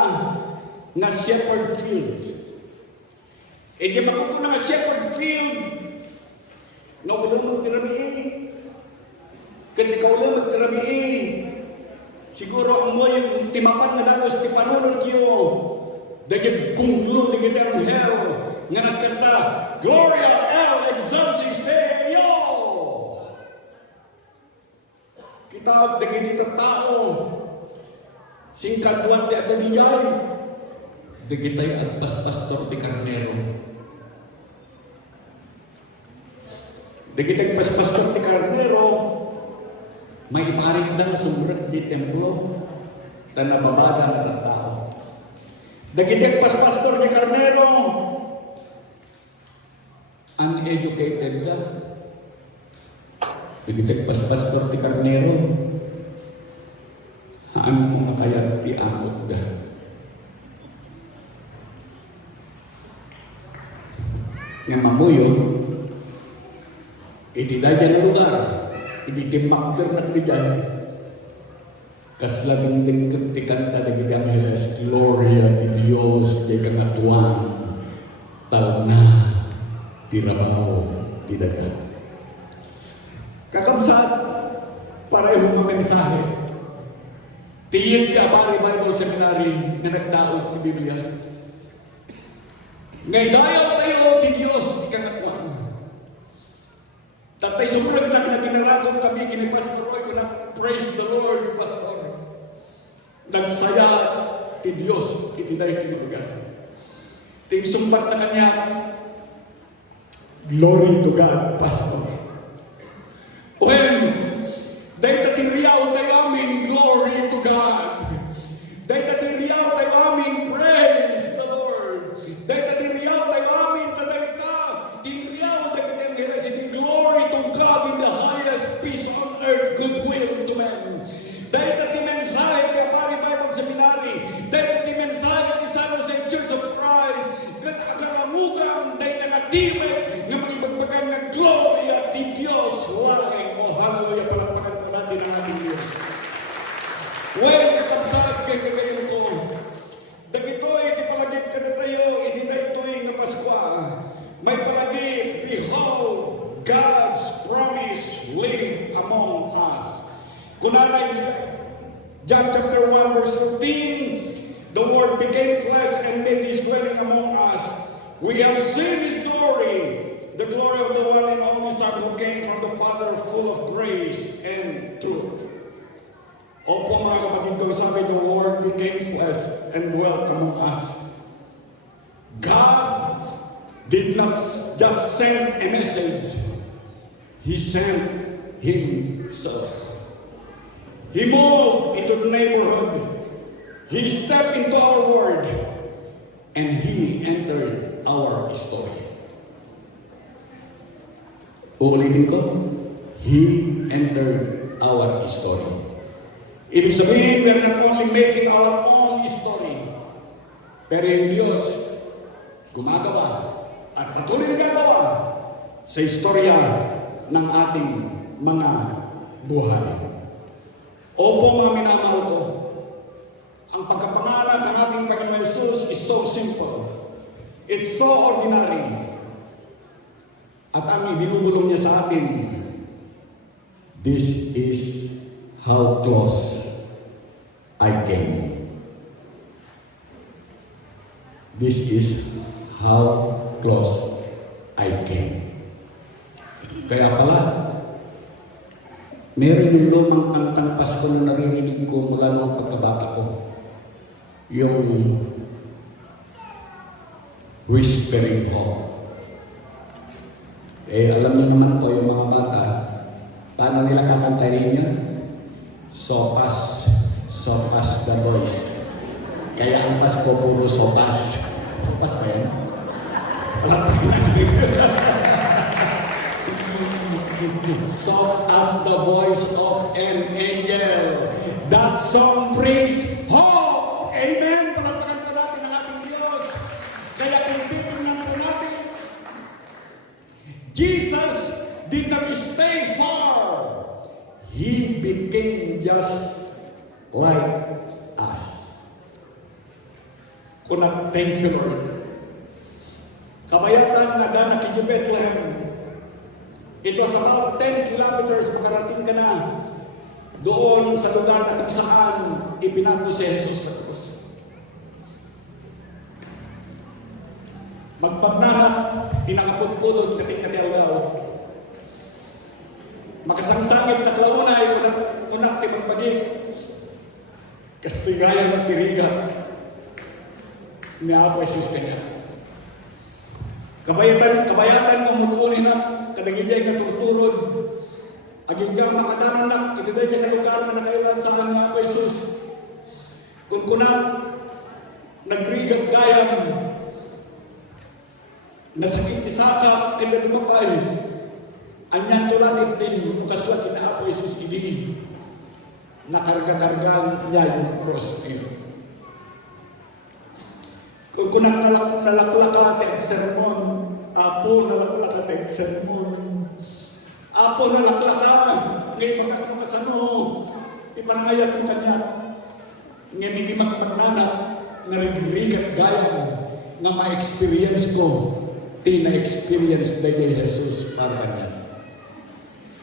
na shepherd fields. Ijay makukuna na shepherd field, na ulang magtirabii. Ketika ulang magtirabii, siguro ang mo yung timapan na dalos ti panunod yun. Dagig kunglo, dagig anghel, nga nagkanta, Gloria El Excelsis Deo! Kita dagig ita tao, singkatuan di ada niyay, dagig tayo agpas pastor di Carnero. Dagig tayo agpas pastor di Carnero, may iparit na sumurat di templo, tanababada na tao. Dagitek pas pastor ni Carnero, uneducated na. Dagitek pas pastor ni Carnero, haan mo makayat ti amot da. Nga mamuyo, itidayan na lugar, itidimakder na biyan, kaslabing tingketikan ta dagiti angeles, Gloria ti Dios di kangatuan, talna ti rabaw ti dagat. Kakamsat, pareho mga mensahe. Tiyag ka Abari Bible Seminary na nagdaot ti Biblia. Ngay dayaw tayo ti Dios ti kangatuan. Tatay sumunod na kinatinarakot kami kini Pastor Roy ko na praise the Lord, Pastor. Nagsaya ti Diyos, itiday kinugan. Ting sumbat na kanya, glory to God, Pastor. When, dahi tatiriyaw tayo amin, glory to God. Dahi tatiriyaw tayo amin, praise the Lord. Dahi tatiriyaw tayo amin, tadayta, tiriyaw tayo tatiriyaw, glory to God in the highest, peace on earth, goodwill to men. Dahi tatimensahe ka Abari Bible Seminary, dahi tatimensahe ti San Jose Church of Christ, kat agaramugang, dahi tangatime, nga magibagbagan na gloria ti Diyos, walay mo, hallelujah, palagpakan po natin ang ating Diyos. Well, kakabsat kay kagayon ko, dagito'y ti palagip ka na tayo, iti dayto'y nga Paskwa, may palagip, behold, God's promise live among us. Kunanay, John chapter 1 verse 15, the Word became flesh and made His dwelling among us. We have seen His glory, the glory of the one and only Son who came from the Father, full of grace and truth. Opo mga kapatid ko, sabi, the Word became flesh and dwelt among us. God did not just send a message, He sent Himself. He moved into the neighborhood. He stepped into our world. And He entered our story. Uulitin ko, He entered our story. Ibig sabihin, we are not only making our own story, pero yung Diyos gumagawa at patuloy na gagawa sa istorya ng ating mga buhay. Opo mga minamahal ko, ang pagkapangalan ng ating Panginoon Jesus is so simple. It's so ordinary. At ang ibinubulong niya sa atin, this is how close I came. This is how close I came. Kaya pala, meron yung lumang kantang Pasko na naririnig ko mula noong pagkabata ko. Yung Whispering Hope. Alam niyo naman po yung mga bata, paano nila kakantayin niya? Sopas the voice. Kaya ang Pasko puro sopas. Sopas ba yan? Soft as the voice of an angel. That song brings hope. Amen. Palagpakan po natin ang ating Diyos. Kaya kung titignan po natin, Jesus did not stay far. He became just like us. Kuna, thank you, Lord. Kabayatan na dana kay Bethlehem. It was about 10 kilometers, makarating ka na doon sa lugar na kung saan ipinago si Jesus sa krus. magpagnanak, tinakaputputod, kating-katialaw. Makasangsangit na klaunay, kunak ti magbagik. Kastoy gaya ng tiriga. Ni Apo Jesus kanya. Kabayatan mo mutuunin na, kadagidya nga turturod. Aging kang makatanan na, kitiday ka na lugar na nakailan saan ni Apo Jesus. Kung kunak, nagrigat gayam, nasakit isaka, kaya lumapay, anyan tulakit din, kasla kina Apo Jesus idi, nakarga-karga niya yung cross niya. Kung kunak nalaklaka at sermon, Apo nalaklaka at sermon, Apo nalaklaka, ngayon makakasano, ipanangayat mo kanya, ngayon hindi magpagnanak, narigrigat gayam, nga ma-experience ko, tina-experience na kay Jesus ang kanya.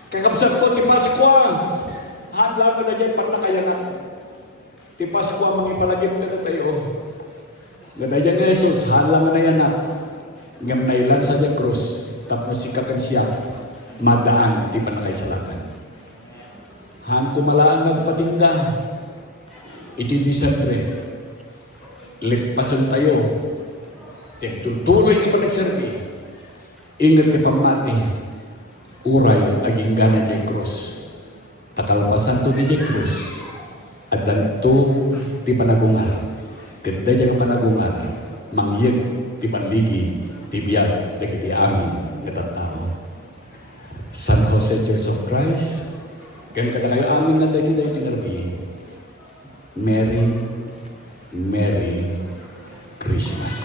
Kakabsat ko, ti Paskwa, handla ko na dyan pag nakayanak. Ti Paskwa, mga ipalagim ka na tayo. Ganda dyan ni Jesus, handla mo na yanak. Ngam na ilan sa dyan krus, tapos sikakan siya, madaan, di pa nakaisalakan. Han kumalaan magpatingga, iti Disyembre, ligpasan tayo, tuloy ni panagserbi, ingat ni pamati, uray aging ganan ni krus. Takalpasan to di krus, at danto ti panagunga, ganda niya panagunga, mangyag ti panligi, ti biyag, ti amin, natatao. San Jose Church of Christ, ganyan kada kayo amin na dahil dahil tinarbi, Merry Christmas.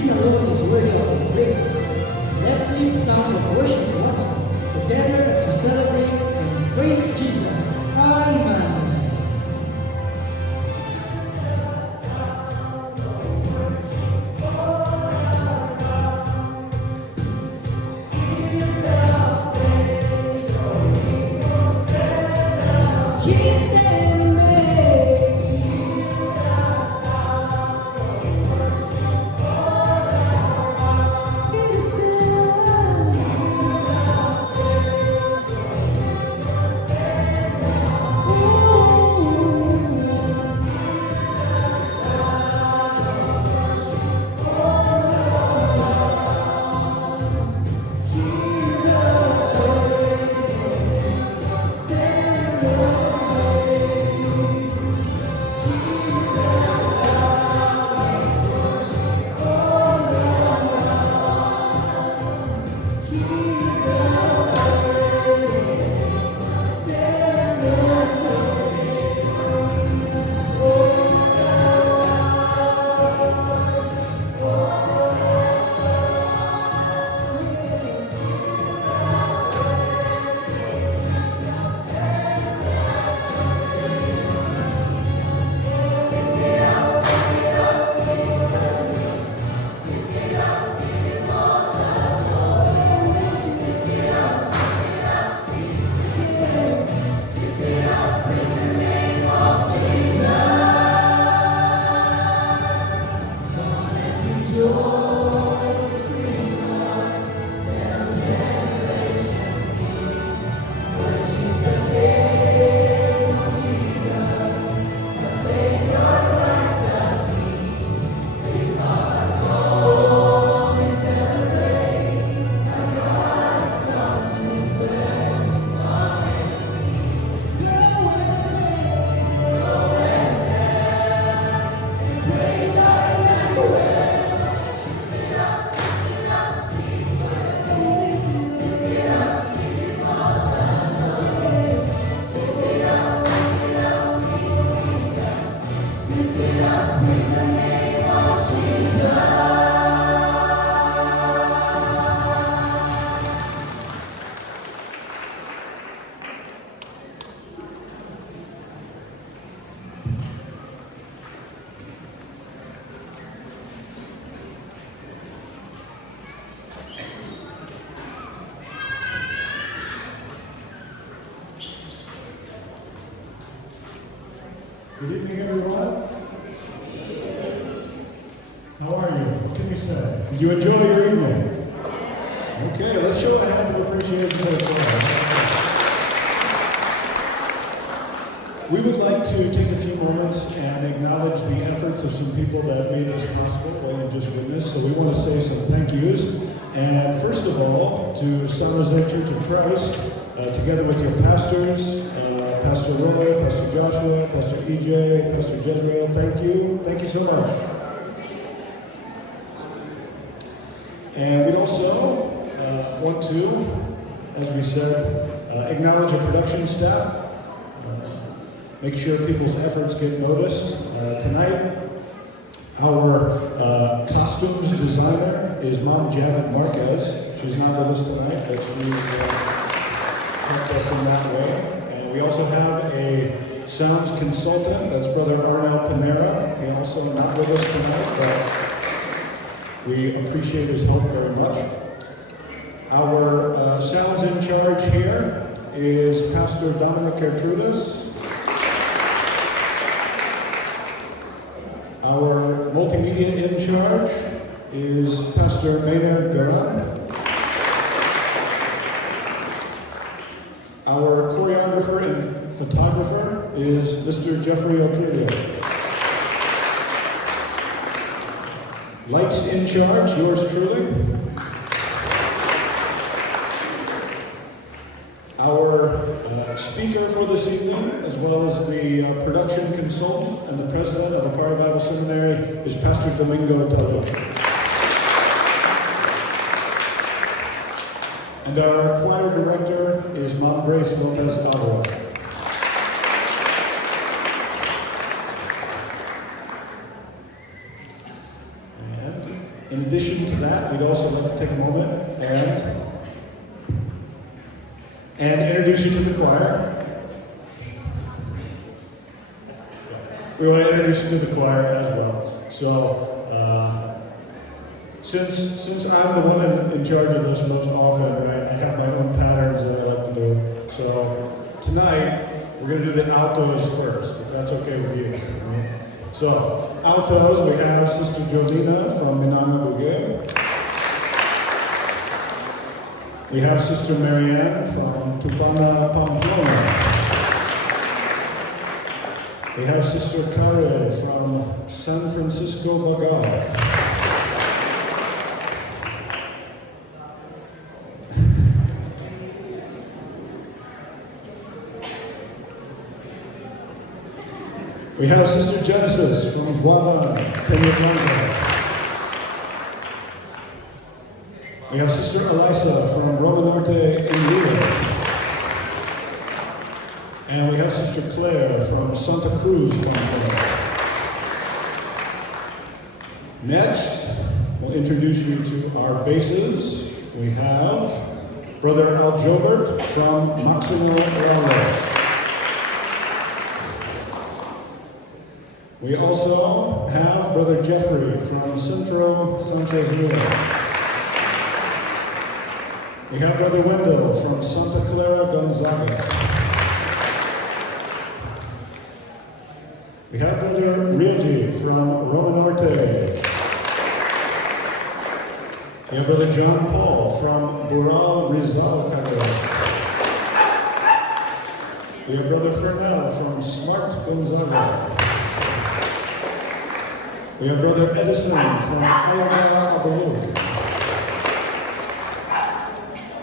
He alone is worthy of our praise. Let's sing sound of worship once more, together as we celebrate and praise Jesus, our Emmanuel. Good evening, everyone. How are you? What can you say? Did you enjoy your evening? Okay, let's show a hand of appreciation to the choir. We would like to take a few moments and acknowledge the efforts of some people that made this possible, what you just witnessed. So we want to say some thank yous. And first of all, to San Jose Church of Christ, together with your pastors, Pastor Roy, Pastor Joshua, Pastor EJ, Pastor Jezreel, thank you. Thank you so much. And we'd also want to, as we said, acknowledge our production staff. Make sure people's efforts get noticed. Tonight, our costumes designer is Mom Janet Marquez. She's not with us tonight, but she's helped us in that way. And we also have a sounds consultant, that's Brother Arnel Panera. He's also not with us tonight, but we appreciate his help very much. Our sounds in charge here is Pastor Dominic Gertrudis. Our multimedia in charge is Pastor Maynard Garan. Our choreographer and photographer is Mr. Jeffrey Otrillo. Lights in charge, yours truly. Our speaker for this evening, as well as the production consultant and the president of Apari Bible Seminary, is Pastor Domingo Talo. And our choir director is Mom Grace Lopez Avila. And In addition to that, we'd also like to take a moment and introduce you to the choir. We want to introduce you to the choir as well. So, since I'm the one in charge of this most often, right, I have my own patterns that I like to do. So, tonight, we're going to do the altos first, if that's okay with you. Right? So, altos, we have Sister Jolina from Minanga Bugay. We have Sister Marianne from Tupana, Pamplona. We have Sister Kare from San Francisco, Bagar. We have Sister Genesis from Guava, Peña Blanca. We have Sister Elisa from Roma Norte in Rio. And we have Sister Claire from Santa Cruz, Guatemala. Next, we'll introduce you to our basses. We have Brother Al Jobert from Maximo Orale. We also have Brother Jeffrey from Centro Sanchez Mula. We have Brother Wendell from Santa Clara Gonzaga. We have Brother Rioji from Roma Norte. We have Brother John Paul from Bural Rizal, Cagayan. We have Brother Fernel from Smart Gonzaga. We have Brother Edison from Ayala, Abalu.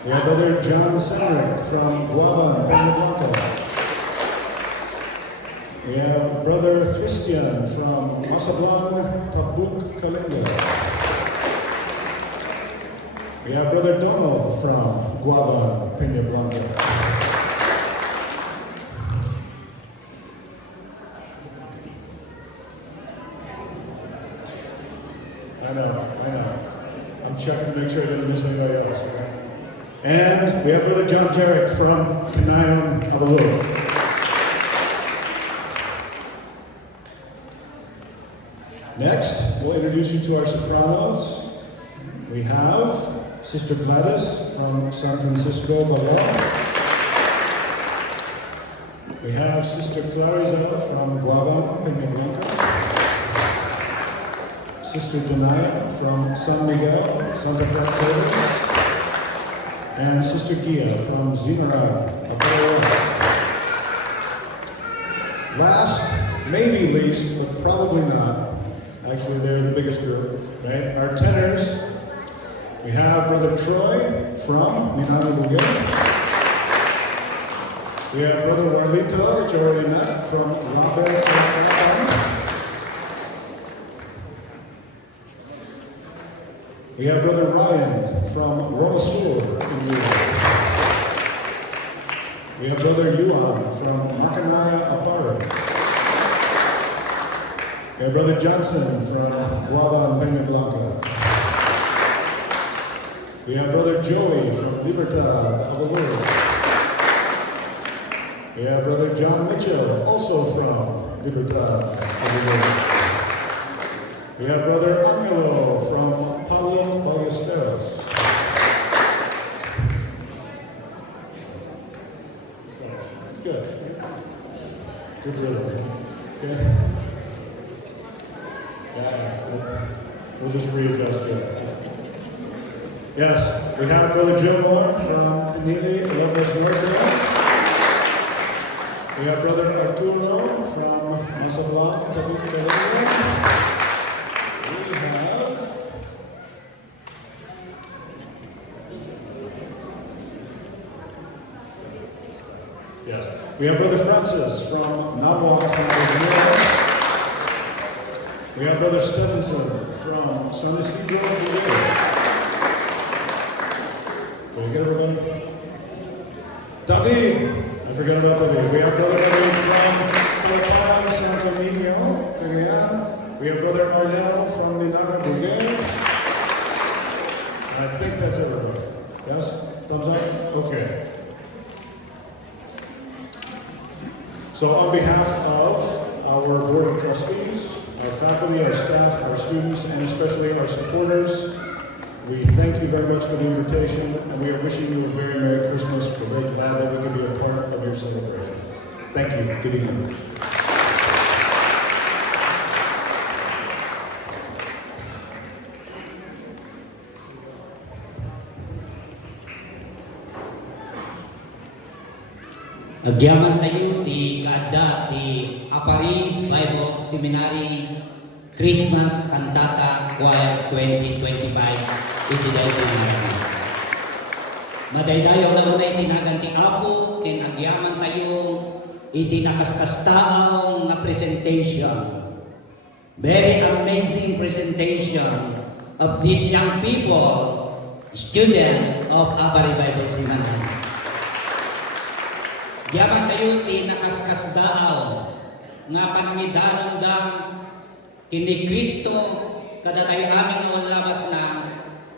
We have Brother John Senrick from Guava, Peña Blanca. We have Brother Thristian from Masablan, Tabuk, Kalinga. We have Brother Donald from Guava, Peña Blanca. I know. I'm checking to make sure I didn't miss anybody else. Okay? And we have Brother John Jarrett from Kanayan, Abalu. Next, we'll introduce you to our sopranos. We have Sister Gladys from San Francisco, Bagar. We have Sister Clariza from Guava, Peña Blanca. Sister Denaya from San Miguel, Santa Cruz. And Sister Gia from Zimmerau, Apollo. Last, maybe least, but probably not. Actually, they're the biggest group, right? Our tenors, we have Brother Troy from Minana Bugay. We have Brother Warlito, which you already met, from Labe. We have Brother Ryan from Roma Sur in Europe. We have Brother Yuan from Makanaya, Aparo. We have Brother Johnson from Guava and Peña Blanca. We have Brother Joey from Libertad, Abalu. We have Brother John Mitchell, also from Libertad, Abalu. We have Brother Angelo from Pablo Ballesteros. That's good. Good rhythm. Okay. We'll just readjust it. Yes, we have Brother Joe Moore from Pinili, Lopez Norte. We have Brother Arturo from Masablan, Tabuk, California. We have We have Brother Francis from Nahuatl, San Antonio. We have Brother Stevenson from San Isidro, Bolivia. Did we get everybody? David! I forgot about David. We have Brother David from Colopan, Santo Niño, Cagayan. We have Brother Arnel from Minanga, Bulgaria. So on behalf of our Board of Trustees, our faculty, our staff, our students, and especially our supporters, we thank you very much for the invitation, and we are wishing you a very Merry Christmas. We're very glad that we can be a part of your celebration. Thank you. Good evening. Agyaman tayo ti kaadda ti Apari Bible Seminary Christmas Cantata Choir 2025 iti dayto nga. Madaydayaw na unay tinagan ti Apo ken agyaman tayo iti nakaskastaong nga presentation. Very amazing presentation of these young people, student of Apari Bible Seminary. Diyaman tayo ti nakaskasdaaw nga panangidanon dang kini Kristo kada tayo aming ulabas na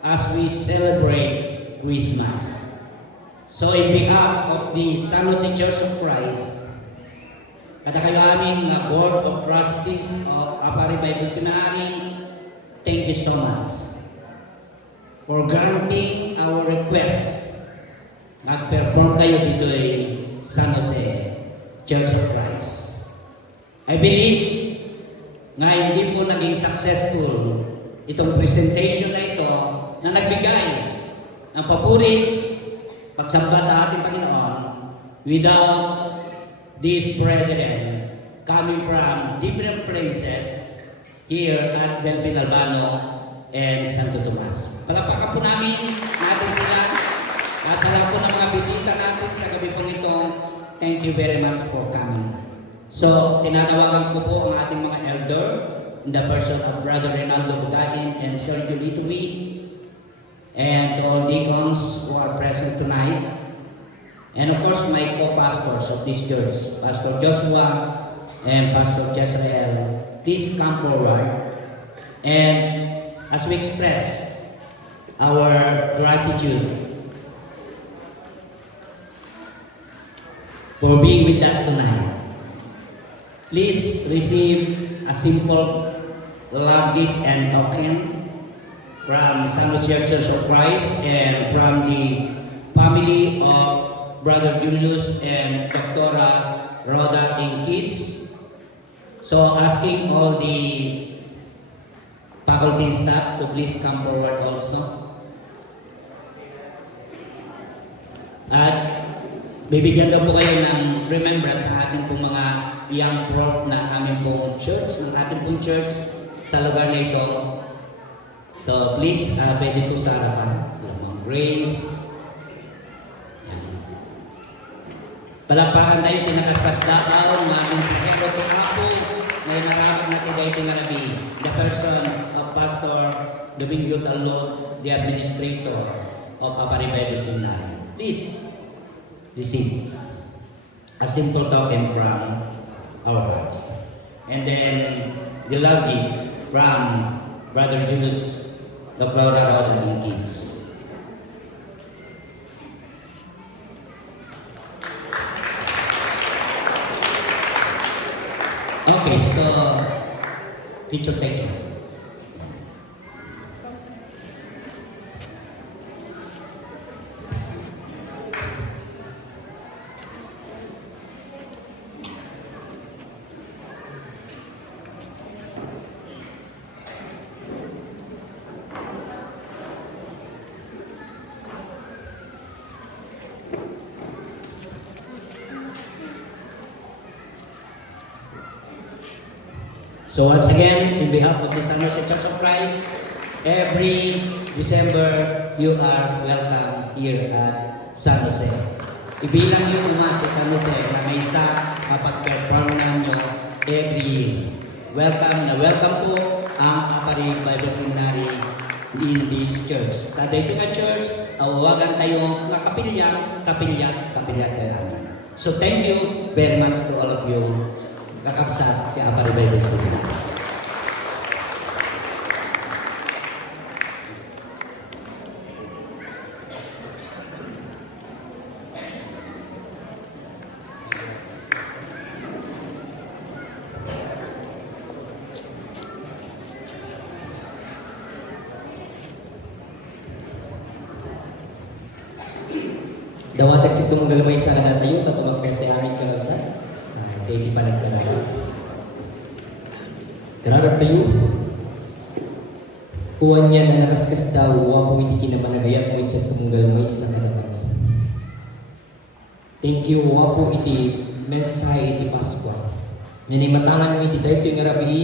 as we celebrate Christmas. So in behalf of the San Jose Church of Christ, kada kayo aming Board of Trustees of Apari Bible Seminary, thank you so much for granting our request. Nag-perform kayo dito San Jose Church of Christ. I believe nga hindi po naging successful itong presentation na ito na nagbigay ng papuri, pagsamba sa ating Panginoon without these brethren coming from different places here at Delphine Albano and Santo Tomas. Palapakan po natin sila. At sa lahat po ng mga bisita natin sa gabi po nito, thank you very much for coming. So, tinatawagan ko po ang ating mga elder in the person of Brother Reynaldo Bugain and Sergio Lituwi, and to all deacons who are present tonight, and of course my co-pastors of this church, Pastor Joshua and Pastor Jezreel. Please come forward, and as we express our gratitude for being with us tonight, please receive a simple love gift and token from San Jose Church of Christ and from the family of Brother Julius and Doctora Rhoda and kids. So asking all the faculty staff to please come forward also. At bibigyan daw po kayo ng remembrance sa ating pong mga young prof na aming pong church, ng ating pong church sa lugar na ito. So please, pwede po sa harapan. So, Ma'am Grace. Palapakan tayo, tinakaskasdaaw ng aming sa Hebro to Apo, ngayon naramag natin tayo ito nga nabi, the person of Pastor Domingo Talot, the administrator of Apari Bible Seminary. Please, receive a simple token from our hearts. And then the love gift from Brother Julius, Dr. Rhoda and kids. Okay, so picture taking. So once again, in behalf of the San Jose Church of Christ, every December, you are welcome here at San Jose. Ibilang yung umati San Jose na may isa kapag perform nyo every year. Welcome na welcome po ang Apari Bible Seminary in this church. Kada ito nga church, awagan tayo nga kapilya kayo namin. So thank you very much to all of you. Kakapsat kay Apari Bible Seminary. Dawatag si itong galmay sa kanatayo, katumang perteamin ka lang sa kaya di pa nagkararag. Kararag tayo. Kuwan niya na nakaskas daw, wapong iti kinamanagayat mo sa itong galmay sa kanatayo. Thank you, wapong iti mensahe iti Paskwa. Nanimatangan mo iti dahito yung arabi,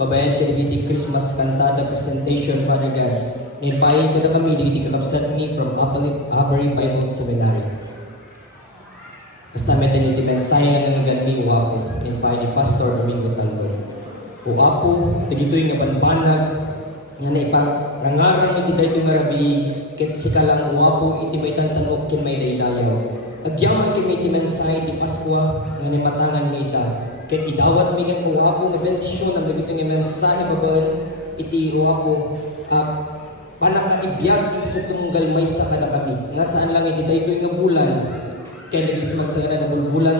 babayan ka iti Christmas kantada presentation, Father God. Nipayin ka na kami, iti kakapsan mi from Upper Bible Seminary. Basta may iti mensahe ng gani wapo, nipayin ni Pastor Domingo Talbo. O apo, tagitoy nga banbanag, nga naiparangaran iti dahito yung arabi, ket sikalang wapo, iti may tantanok kin may daydayaw. Agyaman kami iti mensahe iti Paskwa, nga nimatangan mi ita. Ket idawat mi ken wapo nga bendisyon ang dagito nga mensahe babaen iti wapo panakaibiyag iti sa tunggal may sa kada kami. Nasaan lang iti daytoy nga bulan. Kaya naging sumagsaya na bulan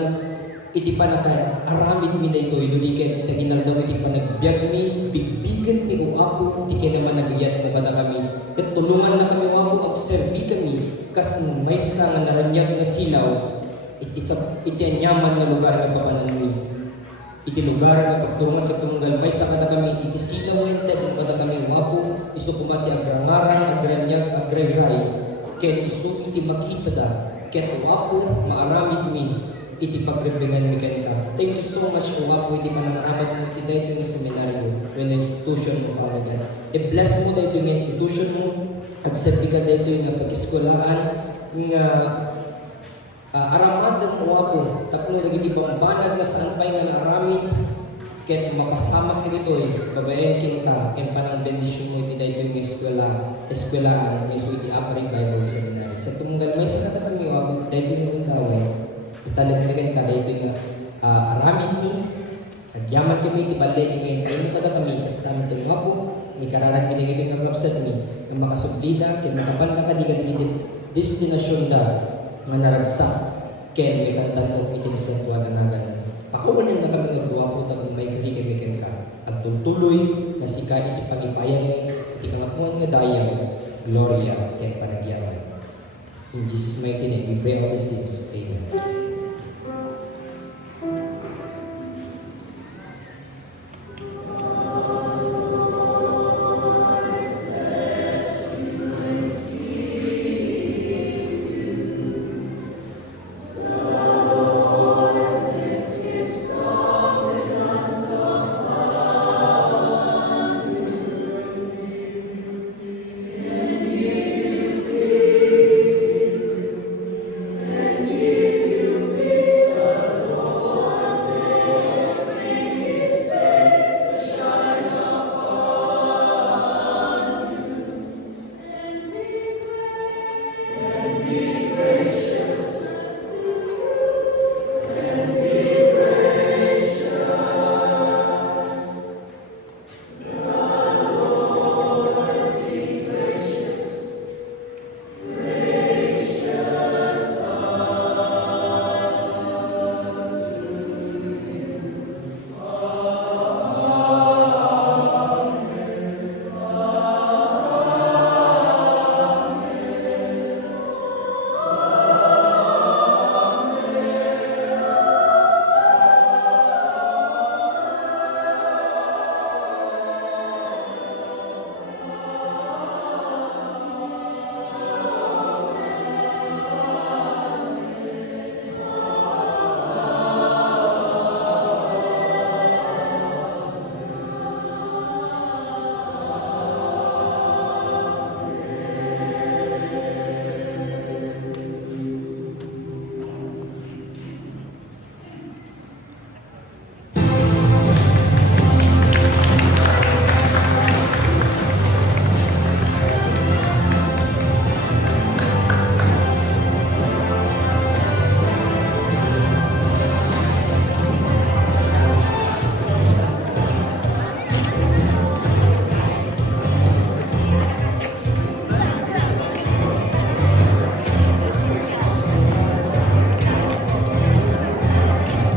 iti panaka-aramid mi daytoy duli ket iti ginaldaw iti panagbiag mi bigbigan ti wapo iti kay naman nagayat mo kada kami. Ket tulungan na kami wapo agserbi kami kas may sa nga naranyag nga silaw iti anyaman nga lugar nga papanan mi. Iti lugar nga pagtungan sa tunggal may sa kada kami iti silaw ented kada kami wapo isu kumati agrangaran agranyag agrayray ken isu iti makita da ket wapo maaramid mi iti pagrebengan mi ken ka. Thank you so much wapo iti panangaramid mo iti daytoy nga seminaryo when institution mo Father God. I-bless mo daytoy nga institution mo agserbi ka daytoy nga pag-eskwelahan nga aramadan mo wapo tapno nagiti bambanag nga saan pay nga naaramid ket mapasamak ni ditoy babaen kin ka ken panang bendisyon mo iti daytoy nga eskwelahan isu iti Upper Bible Seminary. Sa tumunggal may sa kada kami wapo daytoy nga undaway italaglagan ka daytoy nga aramid ni agyaman kami iti balay ni ngayon kada kami kasama ti wapo ni kararag mi dagiti nga kapsat ni nga makasublida ken makapanda ka di destinasyon da nga naragsak ken may kantanong iti sa kuwananagan. Pakuwanin na kami ng duwapo tapos may kami ken ka. At tuloy na sika iti pagipayan ni iti kangapuan nga dayaw, Gloria ken panagyaman. In Jesus' mighty name, we pray all these things. Amen.